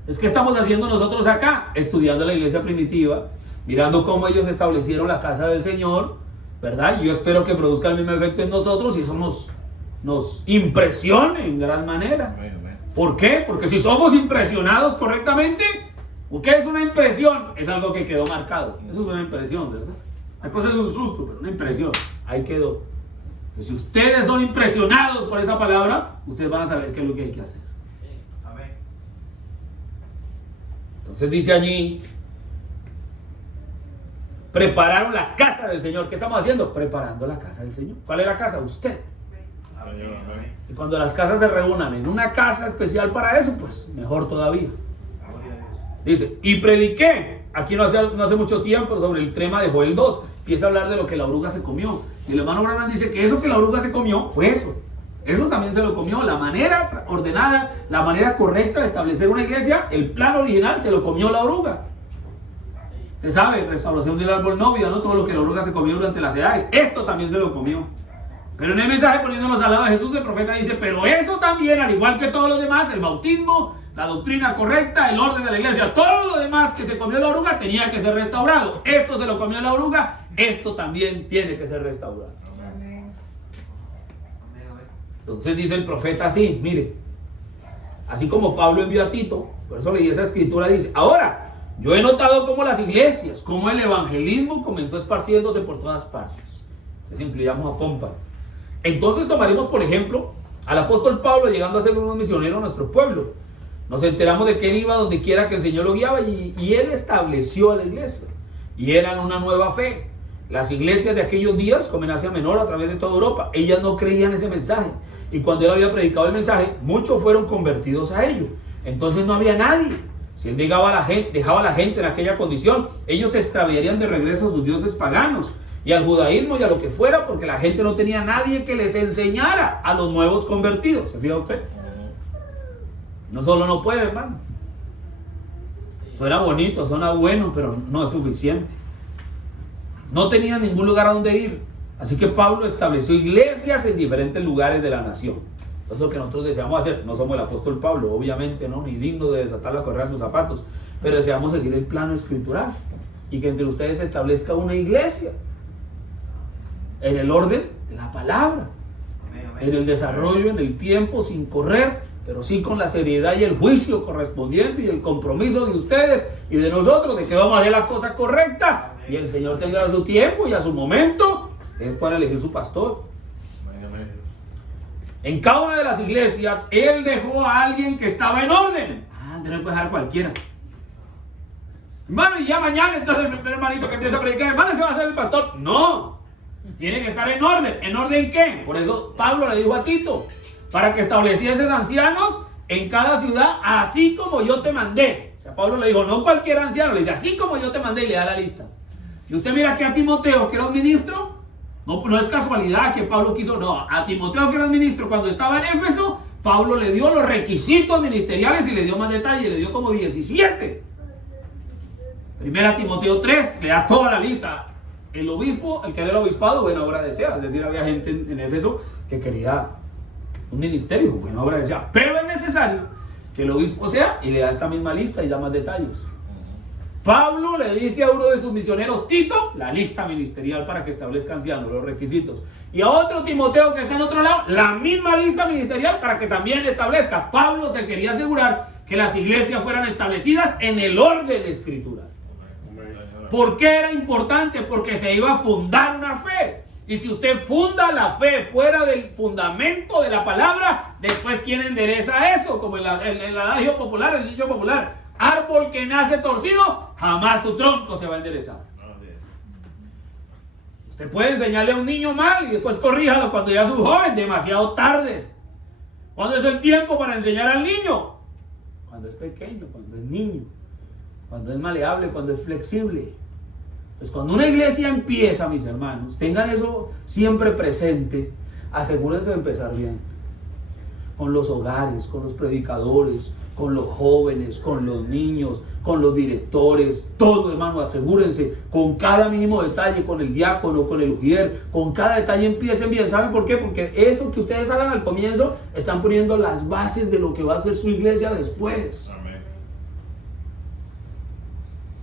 Es que estamos haciendo nosotros acá, estudiando la iglesia primitiva, mirando cómo ellos establecieron la casa del Señor, ¿verdad? Y yo espero que produzca el mismo efecto en nosotros y eso nos impresione en gran manera. ¿Por qué? Porque si somos impresionados correctamente, ¿qué es una impresión? Es algo que quedó marcado. Eso es una impresión, ¿verdad? Hay cosas de un susto, pero una impresión, ahí quedó. Entonces, si ustedes son impresionados por esa palabra, ustedes van a saber qué es lo que hay que hacer. Entonces dice allí: prepararon la casa del Señor. ¿Qué estamos haciendo? Preparando la casa del Señor. ¿Cuál es la casa? Usted. Y cuando las casas se reúnan en una casa especial para eso, pues mejor todavía. Dice: y prediqué aquí no hace mucho tiempo sobre el tema de Joel 2. Empieza a hablar de lo que la oruga se comió. Y el hermano Branham dice que eso que la oruga se comió fue eso. Eso también se lo comió. La manera ordenada, la manera correcta de establecer una iglesia, el plan original, se lo comió la oruga. Usted sabe, restauración del árbol novia, ¿no? Todo lo que la oruga se comió durante las edades, esto también se lo comió. Pero en el mensaje, poniéndonos al lado de Jesús, el profeta dice: pero eso también, al igual que todos los demás, el bautismo, la doctrina correcta, el orden de la iglesia, todo lo demás que se comió la oruga tenía que ser restaurado. Esto se lo comió la oruga, esto también tiene que ser restaurado. Entonces dice el profeta así, mire, así como Pablo envió a Tito, por eso leí esa escritura, dice: ahora, yo he notado cómo las iglesias, cómo el evangelismo comenzó esparciéndose por todas partes. Entonces incluyamos a Pompa. Entonces tomaremos por ejemplo al apóstol Pablo llegando a ser un misionero a nuestro pueblo. Nos enteramos de que él iba donde quiera que el Señor lo guiaba y él estableció a la iglesia. Y eran una nueva fe. Las iglesias de aquellos días, como en Asia Menor, a través de toda Europa, ellas no creían ese mensaje. Y cuando él había predicado el mensaje, muchos fueron convertidos a ello. Entonces no había nadie. Si él dejaba a la gente en aquella condición, ellos se extraviarían de regreso a sus dioses paganos y al judaísmo y a lo que fuera, porque la gente no tenía nadie que les enseñara a los nuevos convertidos. ¿Se fija usted? No solo no puede, hermano. Suena bonito, suena bueno, pero no es suficiente. No tenía ningún lugar a donde ir. Así que Pablo estableció iglesias en diferentes lugares de la nación. Eso es lo que nosotros deseamos hacer. No somos el apóstol Pablo, obviamente, ¿no? Ni digno de desatar la correa de sus zapatos. Pero deseamos seguir el plano escritural. Y que entre ustedes se establezca una iglesia. En el orden de la palabra. En el desarrollo, en el tiempo, sin correr, pero sí con la seriedad y el juicio correspondiente y el compromiso de ustedes y de nosotros de que vamos a hacer la cosa correcta. Y el Señor tendrá su tiempo y a su momento ustedes pueden elegir su pastor. En cada una de las iglesias él dejó a alguien que estaba en orden. No puede dejar cualquiera. Hermano, y ya mañana entonces el hermanito que empieza a predicar, hermano, ¿se va a ser el pastor? No, tiene que estar en orden. ¿En orden qué? Por eso Pablo le dijo a Tito, para que establecieses ancianos en cada ciudad, así como yo te mandé. O sea, lista. Pablo le dijo, no cualquier anciano, le dice, así como yo te mandé, y le da la lista. Y usted mira que a Timoteo, que era un ministro, no es casualidad que Pablo quiso, no, a Timoteo, que era un ministro, cuando estaba en Éfeso, Pablo le dio los requisitos ministeriales y le dio más detalle, le dio como 17. Primera Timoteo 3, le da toda la lista. El obispo, el que era el obispado, buena obra desea. Es decir, había gente en Éfeso que quería un ministerio, buena obra desea. Pero es necesario que el obispo sea, y le da esta misma lista y da más detalles. Pablo le dice a uno de sus misioneros, Tito, la lista ministerial para que establezca ancianos, los requisitos. Y a otro Timoteo que está en otro lado, la misma lista ministerial para que también establezca. Pablo se quería asegurar que las iglesias fueran establecidas en el orden escritural. ¿Por qué era importante? Porque se iba a fundar una fe. Y si usted funda la fe fuera del fundamento de la palabra, después ¿quién endereza eso? Como el adagio popular, el dicho popular, árbol que nace torcido, jamás su tronco se va a enderezar. Usted puede enseñarle a un niño mal y después corríjalo cuando ya es un joven, demasiado tarde. ¿Cuándo es el tiempo para enseñar al niño? Cuando es pequeño, cuando es niño, cuando es maleable, cuando es flexible. Entonces, cuando una iglesia empieza, mis hermanos, tengan eso siempre presente, asegúrense de empezar bien. Con los hogares, con los predicadores, con los jóvenes, con los niños, con los directores, todo, hermano, asegúrense, con cada mínimo detalle, con el diácono, con el ujier, con cada detalle empiecen bien. ¿Saben por qué? Porque eso que ustedes hagan al comienzo, están poniendo las bases de lo que va a ser su iglesia después. Amén.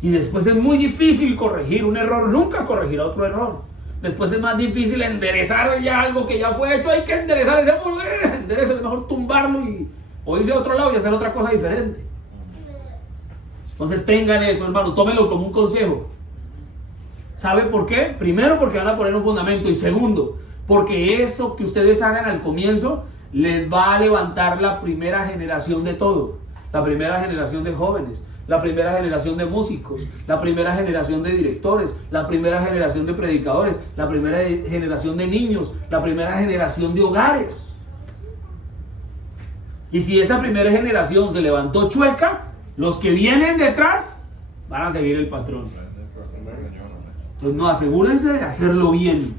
Y después es muy difícil corregir un error, nunca corregirá otro error. Después es más difícil enderezar ya algo que ya fue hecho, hay que enderezar ese muro, es mejor tumbarlo o irse a otro lado y hacer otra cosa diferente. Entonces tengan eso, hermano, tómenlo como un consejo. ¿Sabe por qué? Primero, porque van a poner un fundamento, y segundo, porque eso que ustedes hagan al comienzo les va a levantar la primera generación de todo, la primera generación de jóvenes, la primera generación de músicos, la primera generación de directores, la primera generación de predicadores, la primera generación de niños, la primera generación de hogares. Y si esa primera generación se levantó chueca, los que vienen detrás van a seguir el patrón. Entonces no, asegúrense de hacerlo bien.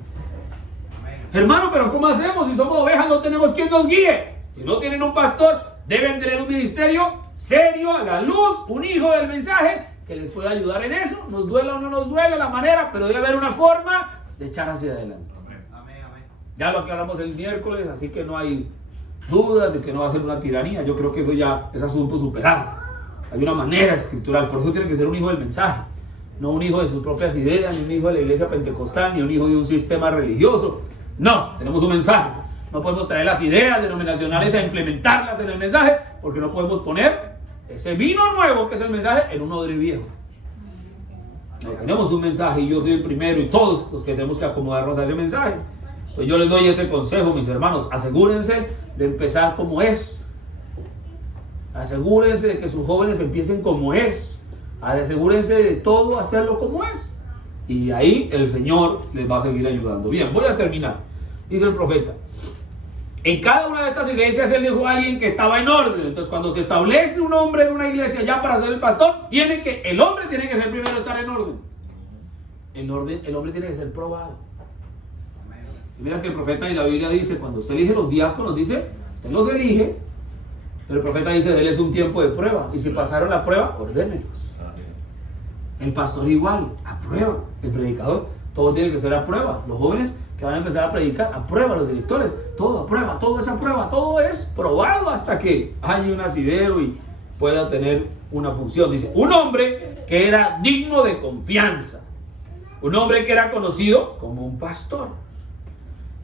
Hermano, pero ¿cómo hacemos? Si somos ovejas no tenemos quien nos guíe. Si no tienen un pastor, deben tener un ministerio serio, a la luz, un hijo del mensaje que les pueda ayudar en eso. Nos duela o no nos duele la manera, pero debe haber una forma de echar hacia adelante. Ya lo aclaramos el miércoles, así que no hay dudas de que no va a ser una tiranía. Yo creo que eso ya es asunto superado. Hay una manera escritural, por eso tiene que ser un hijo del mensaje, no un hijo de sus propias ideas, ni un hijo de la iglesia pentecostal, ni un hijo de un sistema religioso. No, tenemos un mensaje. No podemos traer las ideas denominacionales a implementarlas en el mensaje, porque no podemos poner ese vino nuevo que es el mensaje en un odre viejo. No, tenemos un mensaje y yo soy el primero y todos los que tenemos que acomodarnos a ese mensaje. Pues yo les doy ese consejo, mis hermanos, asegúrense de empezar como es. Asegúrense de que sus jóvenes empiecen como es. Asegúrense de todo hacerlo como es. Y ahí el Señor les va a seguir ayudando. Bien, voy a terminar. Dice el profeta, en cada una de estas iglesias él dijo a alguien que estaba en orden. Entonces cuando se establece un hombre en una iglesia ya para ser el pastor, el hombre tiene que ser primero estar en orden. El hombre tiene que ser probado. Y mira que el profeta y la Biblia dice, cuando usted elige los diáconos, dice, usted los elige, pero el profeta dice, déles un tiempo de prueba. Y si pasaron la prueba, ordénelos. El pastor igual, a prueba. El predicador, todo tiene que ser a prueba. Los jóvenes que van a empezar a predicar, a prueba. Los directores, todo a prueba, todo es a prueba, todo es probado hasta que haya un asidero y pueda tener una función. Dice, un hombre que era digno de confianza, un hombre que era conocido como un pastor.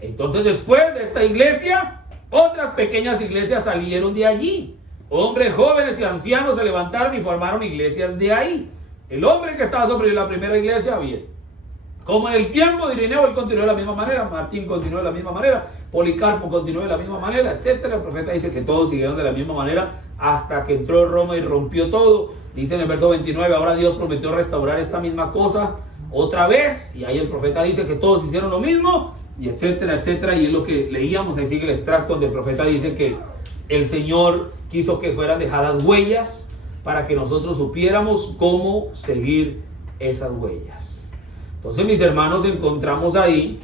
Entonces después de esta iglesia, otras pequeñas iglesias salieron de allí. Hombres jóvenes y ancianos se levantaron y formaron iglesias de ahí. El hombre que estaba sobre la primera iglesia, bien. Como en el tiempo de Ireneo, él continuó de la misma manera, Martín continuó de la misma manera, Policarpo continuó de la misma manera, etc. El profeta dice que todos siguieron de la misma manera hasta que entró Roma y rompió todo. Dice en el verso 29, ahora Dios prometió restaurar esta misma cosa otra vez. Y ahí el profeta dice que todos hicieron lo mismo, y etcétera, etcétera. Y es lo que leíamos, ahí sigue el extracto donde el profeta dice que el Señor quiso que fueran dejadas huellas para que nosotros supiéramos cómo seguir esas huellas. Entonces, mis hermanos, encontramos ahí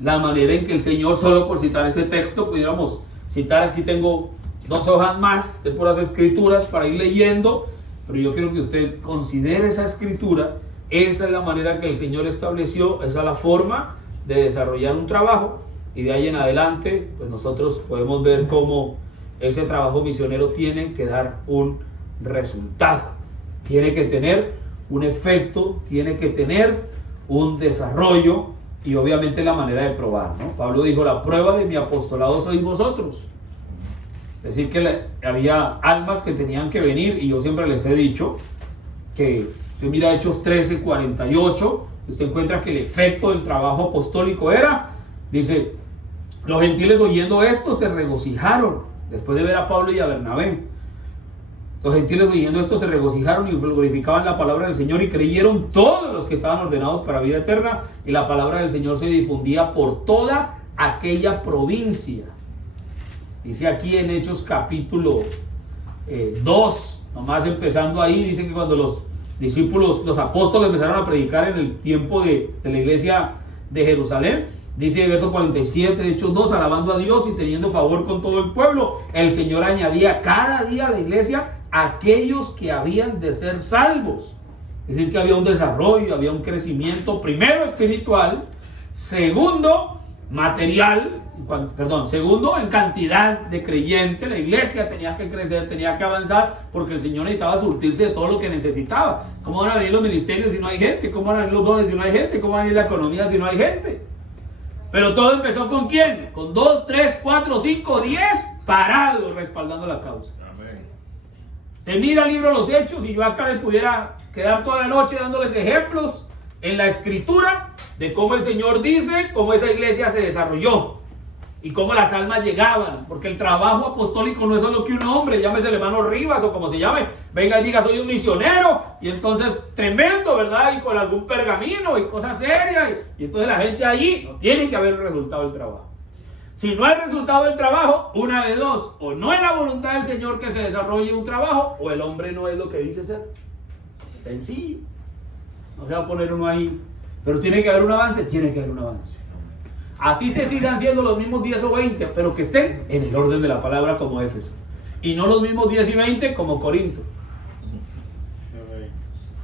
la manera en que el Señor, solo por citar ese texto, pudiéramos citar, aquí tengo 2 hojas más de puras escrituras para ir leyendo, pero yo quiero que usted considere esa escritura. Esa es la manera que el Señor estableció, esa es la forma de desarrollar un trabajo, y de ahí en adelante pues nosotros podemos ver cómo ese trabajo misionero tiene que dar un resultado, tiene que tener un efecto, tiene que tener un desarrollo, y obviamente la manera de probar, ¿no? Pablo dijo: la prueba de mi apostolado sois vosotros. Es decir, que había almas que tenían que venir, y yo siempre les he dicho que usted mira Hechos 13:48, usted encuentra que el efecto del trabajo apostólico era, dice, los gentiles oyendo esto se regocijaron, después de ver a Pablo y a Bernabé. Los gentiles oyendo esto se regocijaron y glorificaban la palabra del Señor, y creyeron todos los que estaban ordenados para vida eterna, y la palabra del Señor se difundía por toda aquella provincia. Dice aquí en Hechos capítulo 2, nomás empezando ahí, dice que cuando los discípulos, los apóstoles empezaron a predicar en el tiempo de la iglesia de Jerusalén, dice el verso 47 de Hechos 2, alabando a Dios y teniendo favor con todo el pueblo, el Señor añadía cada día a la iglesia aquellos que habían de ser salvos. Es decir, que había un desarrollo, había un crecimiento, primero espiritual, segundo material, segundo en cantidad de creyentes. La iglesia tenía que crecer, tenía que avanzar, porque el Señor necesitaba surtirse de todo lo que necesitaba. ¿Cómo van a venir los ministerios si no hay gente? ¿Cómo van a venir los dones si no hay gente? ¿Cómo va a venir la economía si no hay gente? Pero todo empezó ¿con quién? Con 2, 3, 4, 5, 10 parados respaldando la causa. Usted mira el libro de los Hechos, y yo acá le pudiera quedar toda la noche dándoles ejemplos en la escritura de cómo el Señor dice cómo esa iglesia se desarrolló y cómo las almas llegaban, porque el trabajo apostólico no es solo que un hombre, llámese el hermano Rivas o como se llame, venga y diga soy un misionero, y entonces tremendo, ¿verdad? Y con algún pergamino y cosas serias, y entonces la gente allí, no tiene que haber el resultado del trabajo. Si no hay resultado del trabajo, una de dos: o no es la voluntad del Señor que se desarrolle un trabajo, o el hombre no es lo que dice ser. Sencillo. No se va a poner uno ahí. Pero tiene que haber un avance, tiene que haber un avance. Así se sigan siendo los mismos 10 o 20, pero que estén en el orden de la palabra como Éfeso. Y no los mismos 10 y 20 como Corinto.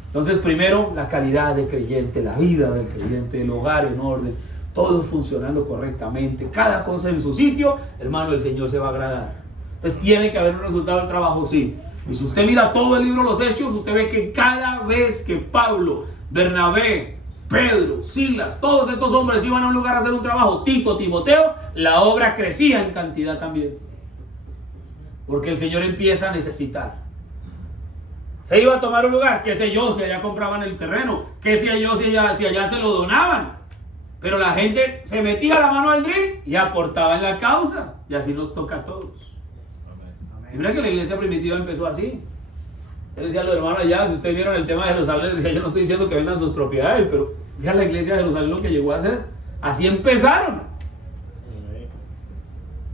Entonces, primero, la calidad del creyente, la vida del creyente, el hogar en orden, todo funcionando correctamente, cada cosa en su sitio, hermano, el Señor se va a agradar. Entonces, tiene que haber un resultado del trabajo, sí. Y si usted mira todo el libro de los Hechos, usted ve que cada vez que Pablo, Bernabé, Pedro, Silas, todos estos hombres iban a un lugar a hacer un trabajo, Tito, Timoteo, la obra crecía en cantidad también. Porque el Señor empieza a necesitar. Se iba a tomar un lugar, qué sé yo, si allá compraban el terreno, qué sé yo, si allá se lo donaban. Pero la gente se metía la mano al drill y aportaba en la causa. Y así nos toca a todos. Y mira que la iglesia primitiva empezó así. Él decía a los hermanos allá, si ustedes vieron el tema de Jerusalén, les decía, yo no estoy diciendo que vendan sus propiedades, pero mira la iglesia de Jerusalén lo que llegó a hacer. Así empezaron.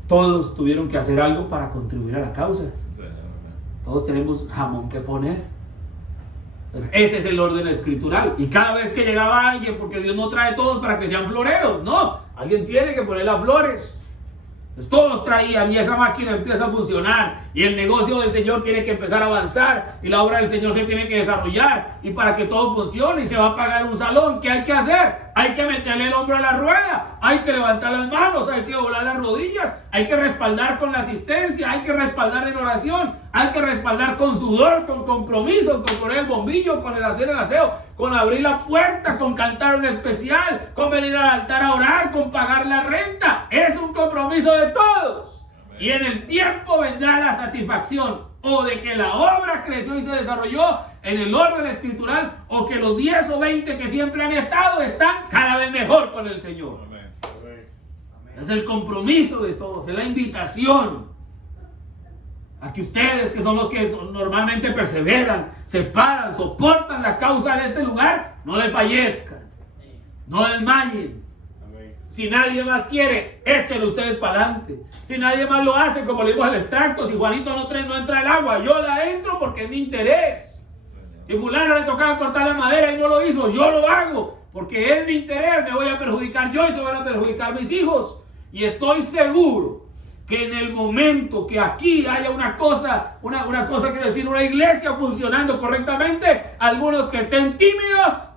Todos tuvieron que hacer algo para contribuir a la causa. Todos tenemos jamón que poner. Entonces, ese es el orden escritural. Y cada vez que llegaba alguien, porque Dios no trae todos para que sean floreros, no, alguien tiene que poner las flores. Entonces, todos traían, y esa máquina empieza a funcionar, y el negocio del Señor tiene que empezar a avanzar, y la obra del Señor se tiene que desarrollar, y para que todo funcione y se va a pagar un salón, ¿qué hay que hacer? Hay que meterle el hombro a la rueda, hay que levantar las manos, hay que doblar las rodillas, hay que respaldar con la asistencia, hay que respaldar en oración, hay que respaldar con sudor, con compromiso, con poner el bombillo, con el hacer el aseo, con abrir la puerta, con cantar un especial, con venir al altar a orar, con pagar la renta. Es un compromiso de todos. Amén. Y en el tiempo vendrá la satisfacción, o de que la obra creció y se desarrolló en el orden escritural, o que los 10 o 20 que siempre han estado están cada vez mejor con el Señor. Amén. Es el compromiso de todos, es la invitación a que ustedes, que son los que normalmente perseveran, se paran, soportan la causa en este lugar, no desfallezcan, no desmayen. Si nadie más quiere, échenlo ustedes para adelante. Si nadie más lo hace, como le digo al extracto, si Juanito no entra el agua, yo la entro porque es mi interés. Si fulano le tocaba cortar la madera y no lo hizo, yo lo hago porque es mi interés. Me voy a perjudicar yo y se van a perjudicar mis hijos. Y estoy seguro que en el momento que aquí haya una cosa que decir, una iglesia funcionando correctamente, algunos que estén tímidos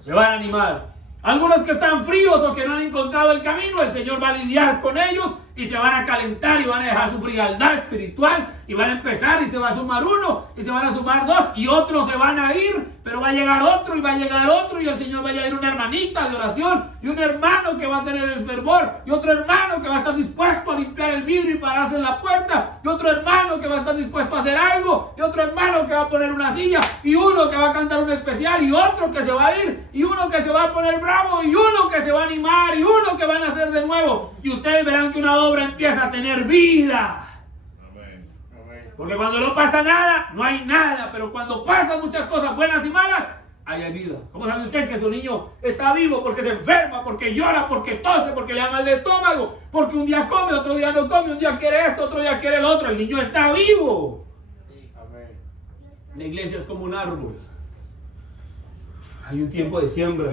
se van a animar. Algunos que están fríos o que no han encontrado el camino, el Señor va a lidiar con ellos y se van a calentar y van a dejar su frialdad espiritual y van a empezar y se va a sumar uno y se van a sumar dos y otros se van a ir, pero va a llegar otro y va a llegar otro y el Señor va a añadir una hermanita de oración y un hermano que va a tener el fervor y otro hermano que va a estar dispuesto a limpiar el vidrio y pararse en la puerta y otro hermano que va a estar dispuesto a hacer algo y otro hermano que va a poner una silla y uno que va a cantar un especial y otro que se va a ir y uno que se va a poner bravo y uno que se va a animar y uno que van a hacer de nuevo y ustedes verán que una obra empieza a tener vida. Porque cuando no pasa nada, no hay nada. Pero cuando pasan muchas cosas buenas y malas, hay vida. ¿Cómo sabe usted que su niño está vivo? Porque se enferma, porque llora, porque tose, porque le da mal de estómago, porque un día come, otro día no come, un día quiere esto, otro día quiere el otro. El niño está vivo. La iglesia es como un árbol. Hay un tiempo de siembra,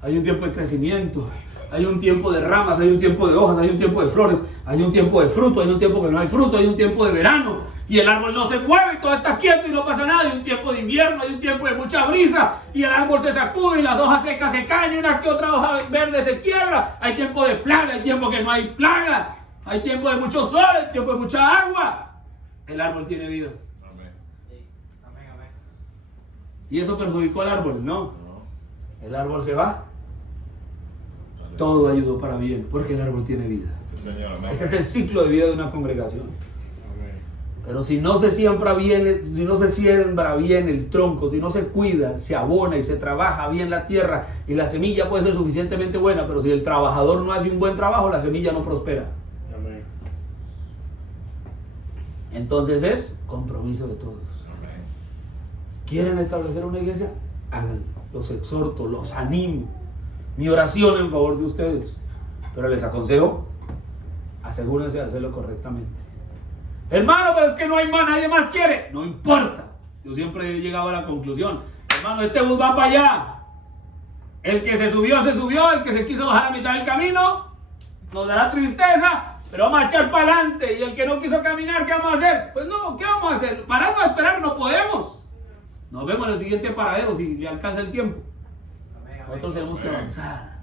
hay un tiempo de crecimiento, hay un tiempo de ramas, hay un tiempo de hojas, hay un tiempo de flores, hay un tiempo de fruto, hay un tiempo que no hay fruto, hay un tiempo de verano y el árbol no se mueve y todo está quieto y no pasa nada. Hay un tiempo de invierno, hay un tiempo de mucha brisa y el árbol se sacude y las hojas secas se caen y una que otra hoja verde se quiebra. Hay tiempo de plaga, hay tiempo que no hay plaga, hay tiempo de mucho sol, hay tiempo de mucha agua. El árbol tiene vida. ¿Y eso perjudicó al árbol? No. El árbol se va. Todo ayudó para bien, porque el árbol tiene vida. Ese es el ciclo de vida de una congregación. Pero si no se siembra bien, si no se siembra bien el tronco, si no se cuida, se abona y se trabaja bien la tierra, y la semilla puede ser suficientemente buena, pero si el trabajador no hace un buen trabajo, la semilla no prospera. Entonces es compromiso de todos. ¿Quieren establecer una iglesia? Háganlo. Los exhorto, los animo. Mi oración en favor de ustedes. Pero les aconsejo, asegúrense de hacerlo correctamente. Hermano, pero es que no hay más, nadie más quiere. No importa. Yo siempre he llegado a la conclusión. Hermano, este bus va para allá. El que se subió, el que se quiso bajar a mitad del camino, nos dará tristeza, pero vamos a echar para adelante. Y el que no quiso caminar, ¿qué vamos a hacer? Pues no, ¿qué vamos a hacer? Pararnos a esperar no podemos. Nos vemos en el siguiente paradero si le alcanza el tiempo. Nosotros tenemos que avanzar,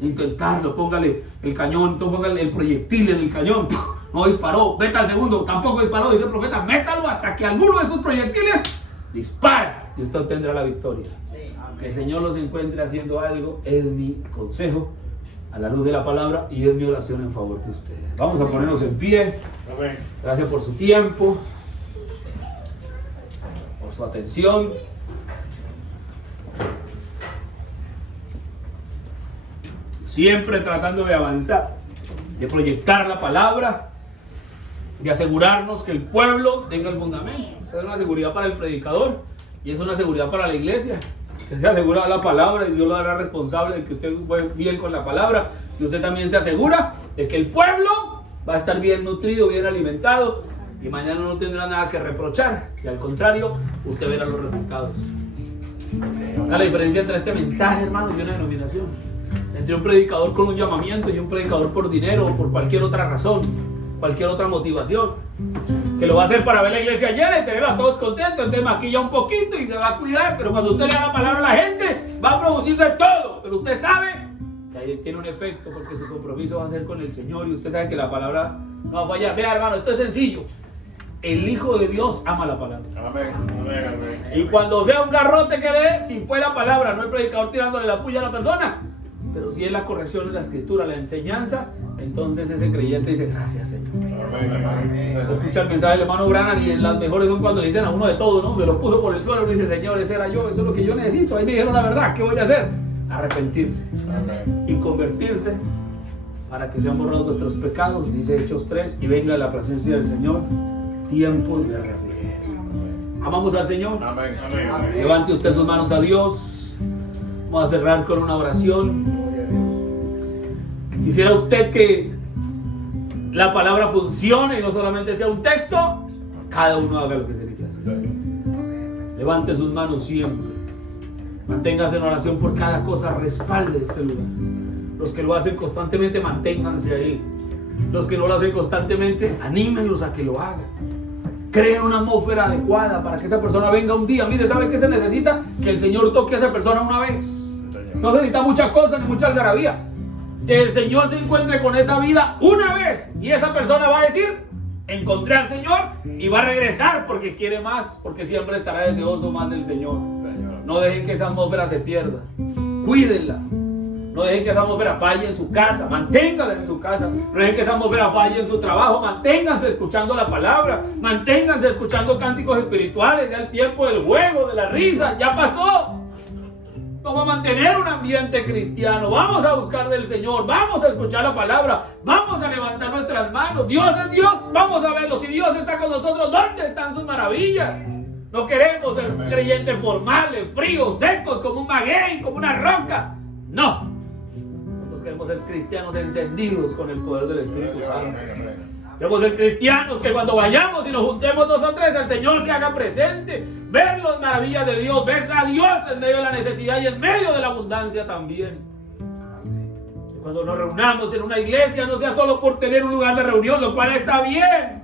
intentarlo. Póngale el cañón, póngale el proyectil en el cañón. No disparó, vete al segundo, tampoco disparó, dice el profeta. Métalo hasta que alguno de esos proyectiles dispara y usted obtendrá la victoria. Que el Señor los encuentre haciendo algo es mi consejo a la luz de la palabra y es mi oración en favor de ustedes. Vamos a ponernos en pie. Gracias por su tiempo, por su atención. Siempre tratando de avanzar, de proyectar la palabra, de asegurarnos que el pueblo tenga el fundamento. Esa es una seguridad para el predicador y es una seguridad para la iglesia. Que se asegura la palabra y Dios lo hará responsable de que usted fue fiel con la palabra. Y usted también se asegura de que el pueblo va a estar bien nutrido, bien alimentado y mañana no tendrá nada que reprochar. Y al contrario, usted verá los resultados. La diferencia entre este mensaje, hermanos, y una denominación. Entre un predicador con un llamamiento y un predicador por dinero o por cualquier otra razón, cualquier otra motivación, que lo va a hacer para ver la iglesia llena y tener a todos contentos. Entonces maquilla un poquito y se va a cuidar, pero cuando usted le da la palabra a la gente, va a producir de todo. Pero usted sabe que ahí tiene un efecto porque su compromiso va a ser con el Señor y usted sabe que la palabra no va a fallar. Vea, hermano, esto es sencillo. El Hijo de Dios ama la palabra. Amén, amén, amén. Y cuando sea un garrote que le dé, si fue la palabra, no el predicador tirándole la puya a la persona, pero si es la corrección en la escritura, la enseñanza, entonces ese creyente dice, gracias, Señor. Escucha el mensaje del hermano Branham y las mejores son cuando le dicen a uno de todo, ¿no? Me lo puso por el suelo y dice, Señor, ese era yo, eso es lo que yo necesito. Ahí me dijeron la verdad, ¿qué voy a hacer? Arrepentirse y convertirse para que sean borrados vuestros pecados, dice Hechos 3, y venga a la presencia del Señor tiempos de refrigerio. Amamos al Señor. Amén, amén, amén. Levante usted sus manos a Dios. Vamos a cerrar con una oración. Quisiera usted que la palabra funcione y no solamente sea un texto. Cada uno haga lo que tiene que hacer. Levante sus manos siempre. Manténgase en oración por cada cosa. Respalde este lugar. Los que lo hacen constantemente, manténganse ahí. Los que no lo hacen constantemente, anímenlos a que lo hagan. Creen una atmósfera adecuada para que esa persona venga un día. Mire, ¿sabe qué se necesita? Que el Señor toque a esa persona una vez. No se necesita muchas cosas ni mucha algarabía. Que el Señor se encuentre con esa vida una vez y esa persona va a decir: encontré al Señor, y va a regresar porque quiere más, porque siempre estará deseoso más del Señor. No dejen que esa atmósfera se pierda. Cuídenla. No dejen que esa atmósfera falle en su casa. Manténgala en su casa. No dejen que esa atmósfera falle en su trabajo. Manténganse escuchando la palabra. Manténganse escuchando cánticos espirituales. Ya el tiempo del juego, de la risa, ya pasó. Vamos a mantener un ambiente cristiano. Vamos a buscar del Señor. Vamos a escuchar la palabra. Vamos a levantar nuestras manos. Dios es Dios. Vamos a verlo. Si Dios está con nosotros, ¿dónde están sus maravillas? No queremos ser creyentes formales, fríos, secos, como un maguey, como una roca. No. Nosotros queremos ser cristianos encendidos con el poder del Espíritu Santo. Queremos ser cristianos que cuando vayamos y nos juntemos nosotros, el Señor se haga presente. Ver las maravillas de Dios, ver a Dios en medio de la necesidad y en medio de la abundancia también. Que cuando nos reunamos en una iglesia no sea solo por tener un lugar de reunión, lo cual está bien.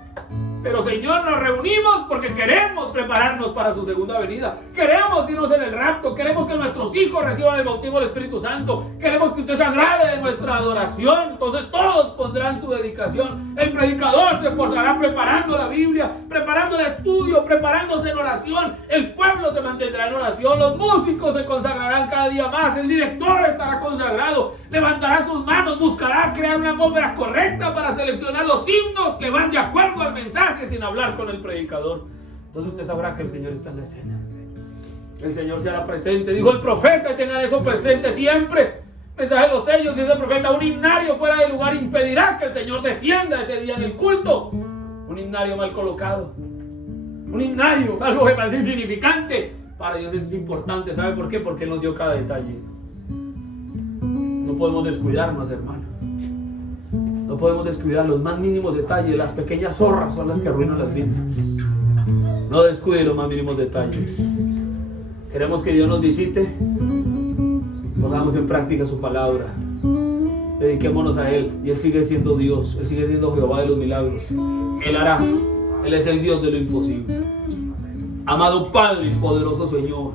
Pero Señor, nos reunimos porque queremos prepararnos para su segunda venida. Queremos irnos en el rapto. Queremos que nuestros hijos reciban el bautismo del Espíritu Santo. Queremos que usted se agrade de nuestra adoración. Entonces todos pondrán su dedicación. El predicador se esforzará preparando la Biblia, preparando el estudio, preparándose en oración. El pueblo se mantendrá en oración. Los músicos se consagrarán cada día más. El director estará consagrado. Levantará sus manos, buscará crear una atmósfera correcta para seleccionar los himnos que van de acuerdo al mensaje, sin hablar con el predicador. Entonces usted sabrá que el Señor está en la escena. El Señor se hará presente. Dijo el profeta, y tengan eso presente siempre. Mensaje de los sellos, dice el profeta: un himnario fuera de lugar impedirá que el Señor descienda ese día en el culto. Un himnario mal colocado, un himnario, algo que parece insignificante, para Dios es importante. ¿Sabe por qué? Porque Él nos dio cada detalle. No podemos descuidarnos, hermano. No podemos descuidar los más mínimos detalles. Las pequeñas zorras son las que arruinan las vidas. No descuide los más mínimos detalles. Queremos que Dios nos visite. Pongamos en práctica su palabra. Dediquémonos a Él. Y Él sigue siendo Dios. Él sigue siendo Jehová de los milagros. Él hará. Él es el Dios de lo imposible. Amado Padre y poderoso Señor,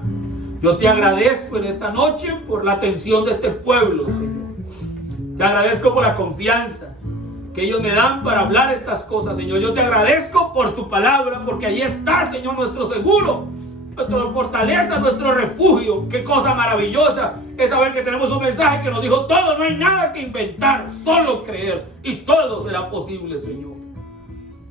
yo te agradezco en esta noche por la atención de este pueblo, Señor. Te agradezco por la confianza que ellos me dan para hablar estas cosas, Señor. Yo te agradezco por tu palabra, porque ahí está, Señor, nuestro seguro, nuestra fortaleza, nuestro refugio. Qué cosa maravillosa es saber que tenemos un mensaje que nos dijo todo: no hay nada que inventar, solo creer, y todo será posible, Señor.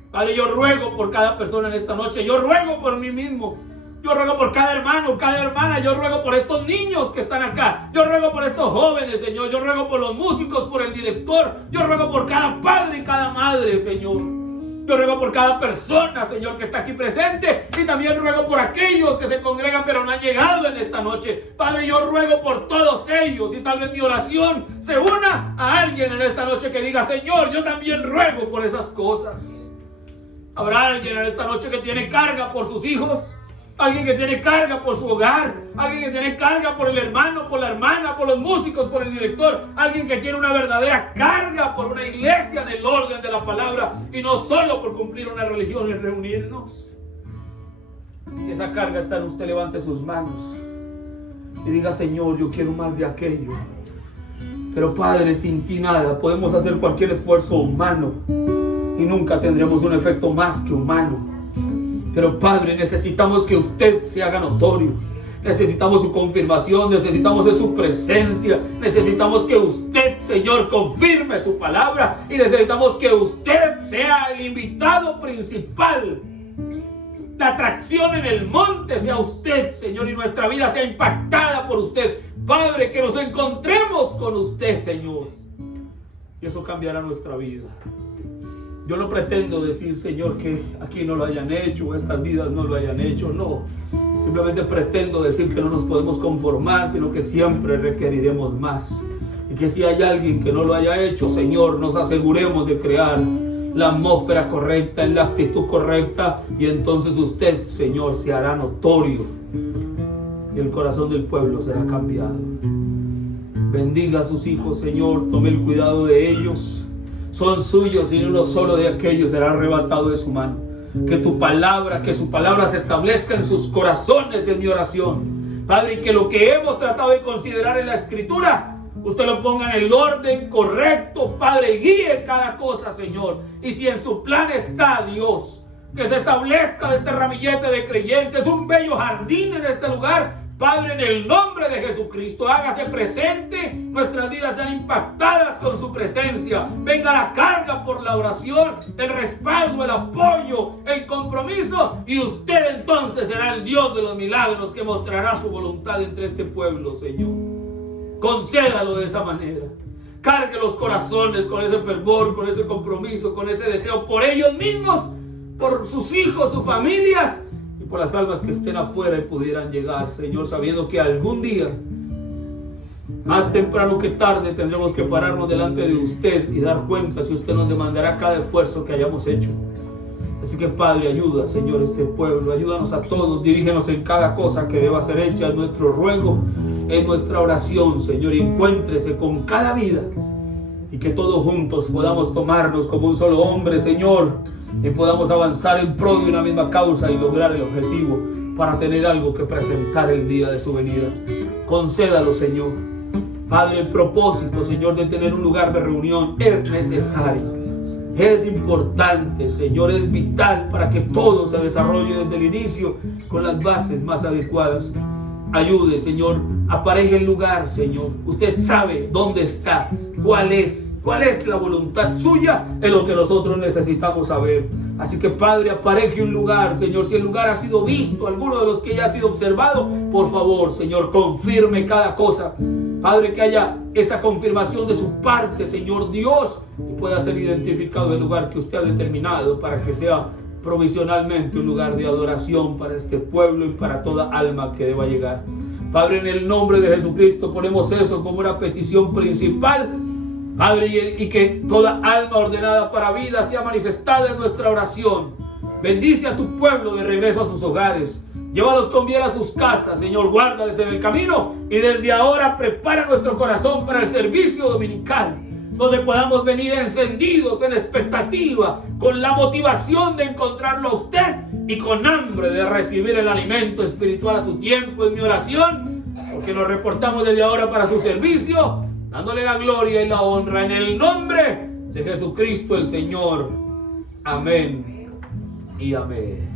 Padre, yo ruego por cada persona en esta noche. Yo ruego por mí mismo. Yo ruego por cada hermano, cada hermana. Yo ruego por estos niños que están acá. Yo ruego por estos jóvenes, Señor. Yo ruego por los músicos, por el director. Yo ruego por cada padre y cada madre, Señor. Yo ruego por cada persona, Señor, que está aquí presente. Y también ruego por aquellos que se congregan pero no han llegado en esta noche. Padre, yo ruego por todos ellos. Y tal vez mi oración se una a alguien en esta noche que diga: Señor, yo también ruego por esas cosas. Habrá alguien en esta noche que tiene carga por sus hijos. Alguien que tiene carga por su hogar. Alguien que tiene carga por el hermano, por la hermana, por los músicos, por el director. Alguien que tiene una verdadera carga por una iglesia en el orden de la palabra. Y no solo por cumplir una religión y reunirnos. Si esa carga está en usted, levante sus manos y diga: Señor, yo quiero más de aquello. Pero Padre, sin ti nada. Podemos hacer cualquier esfuerzo humano y nunca tendremos un efecto más que humano. Pero Padre, necesitamos que usted se haga notorio. Necesitamos su confirmación, necesitamos de su presencia. Necesitamos que usted, Señor, confirme su palabra. Y necesitamos que usted sea el invitado principal. La atracción en el monte sea usted, Señor, y nuestra vida sea impactada por usted. Padre, que nos encontremos con usted, Señor. Y eso cambiará nuestra vida. Yo no pretendo decir, Señor, que aquí no lo hayan hecho, o estas vidas no lo hayan hecho, no. Simplemente pretendo decir que no nos podemos conformar, sino que siempre requeriremos más. Y que si hay alguien que no lo haya hecho, Señor, nos aseguremos de crear la atmósfera correcta, en la actitud correcta, y entonces usted, Señor, se hará notorio y el corazón del pueblo será cambiado. Bendiga a sus hijos, Señor, tome el cuidado de ellos. Son suyos y uno solo de aquellos será arrebatado de su mano. Que tu palabra, que su palabra se establezca en sus corazones, en mi oración, Padre, y que lo que hemos tratado de considerar en la Escritura, usted lo ponga en el orden correcto, Padre, guíe cada cosa, Señor. Y si en su plan está, Dios, que se establezca este ramillete de creyentes, un bello jardín en este lugar, Padre, en el nombre de Jesucristo, hágase presente, nuestras vidas sean impactadas con su presencia. Venga la carga por la oración, el respaldo, el apoyo, el compromiso, y usted entonces será el Dios de los milagros que mostrará su voluntad entre este pueblo, Señor. Concédalo de esa manera. Cargue los corazones con ese fervor, con ese compromiso, con ese deseo por ellos mismos, por sus hijos, sus familias, y por las almas que estén afuera y pudieran llegar, Señor, sabiendo que algún día, más temprano que tarde, tendremos que pararnos delante de usted y dar cuenta si usted nos demandará cada esfuerzo que hayamos hecho. Así que, Padre, ayuda, Señor, este pueblo, ayúdanos a todos, dirígenos en cada cosa que deba ser hecha, en nuestro ruego, en nuestra oración, Señor, y encuéntrese con cada vida, y que todos juntos podamos tomarnos como un solo hombre, Señor, y podamos avanzar en pro de una misma causa y lograr el objetivo para tener algo que presentar el día de su venida. Concédalo, Señor. Padre, el propósito, Señor, de tener un lugar de reunión es necesario, es importante, Señor, es vital para que todo se desarrolle desde el inicio con las bases más adecuadas. Ayude, Señor, apareje el lugar, Señor. Usted sabe dónde está, cuál es la voluntad suya, es lo que nosotros necesitamos saber. Así que, Padre, apareje un lugar, Señor. Si el lugar ha sido visto, alguno de los que ya ha sido observado, por favor, Señor, confirme cada cosa. Padre, que haya esa confirmación de su parte, Señor Dios, y pueda ser identificado el lugar que usted ha determinado para que sea provisionalmente un lugar de adoración para este pueblo y para toda alma que deba llegar. Padre, en el nombre de Jesucristo ponemos eso como una petición principal, Padre, y que toda alma ordenada para vida sea manifestada en nuestra oración. Bendice a tu pueblo de regreso a sus hogares. Llévalos con bien a sus casas, Señor, guárdales en el camino, y desde ahora prepara nuestro corazón para el servicio dominical, donde podamos venir encendidos en expectativa, con la motivación de encontrarlo a usted y con hambre de recibir el alimento espiritual a su tiempo. En mi oración, porque nos reportamos desde ahora para su servicio, dándole la gloria y la honra en el nombre de Jesucristo el Señor. Amén y amén.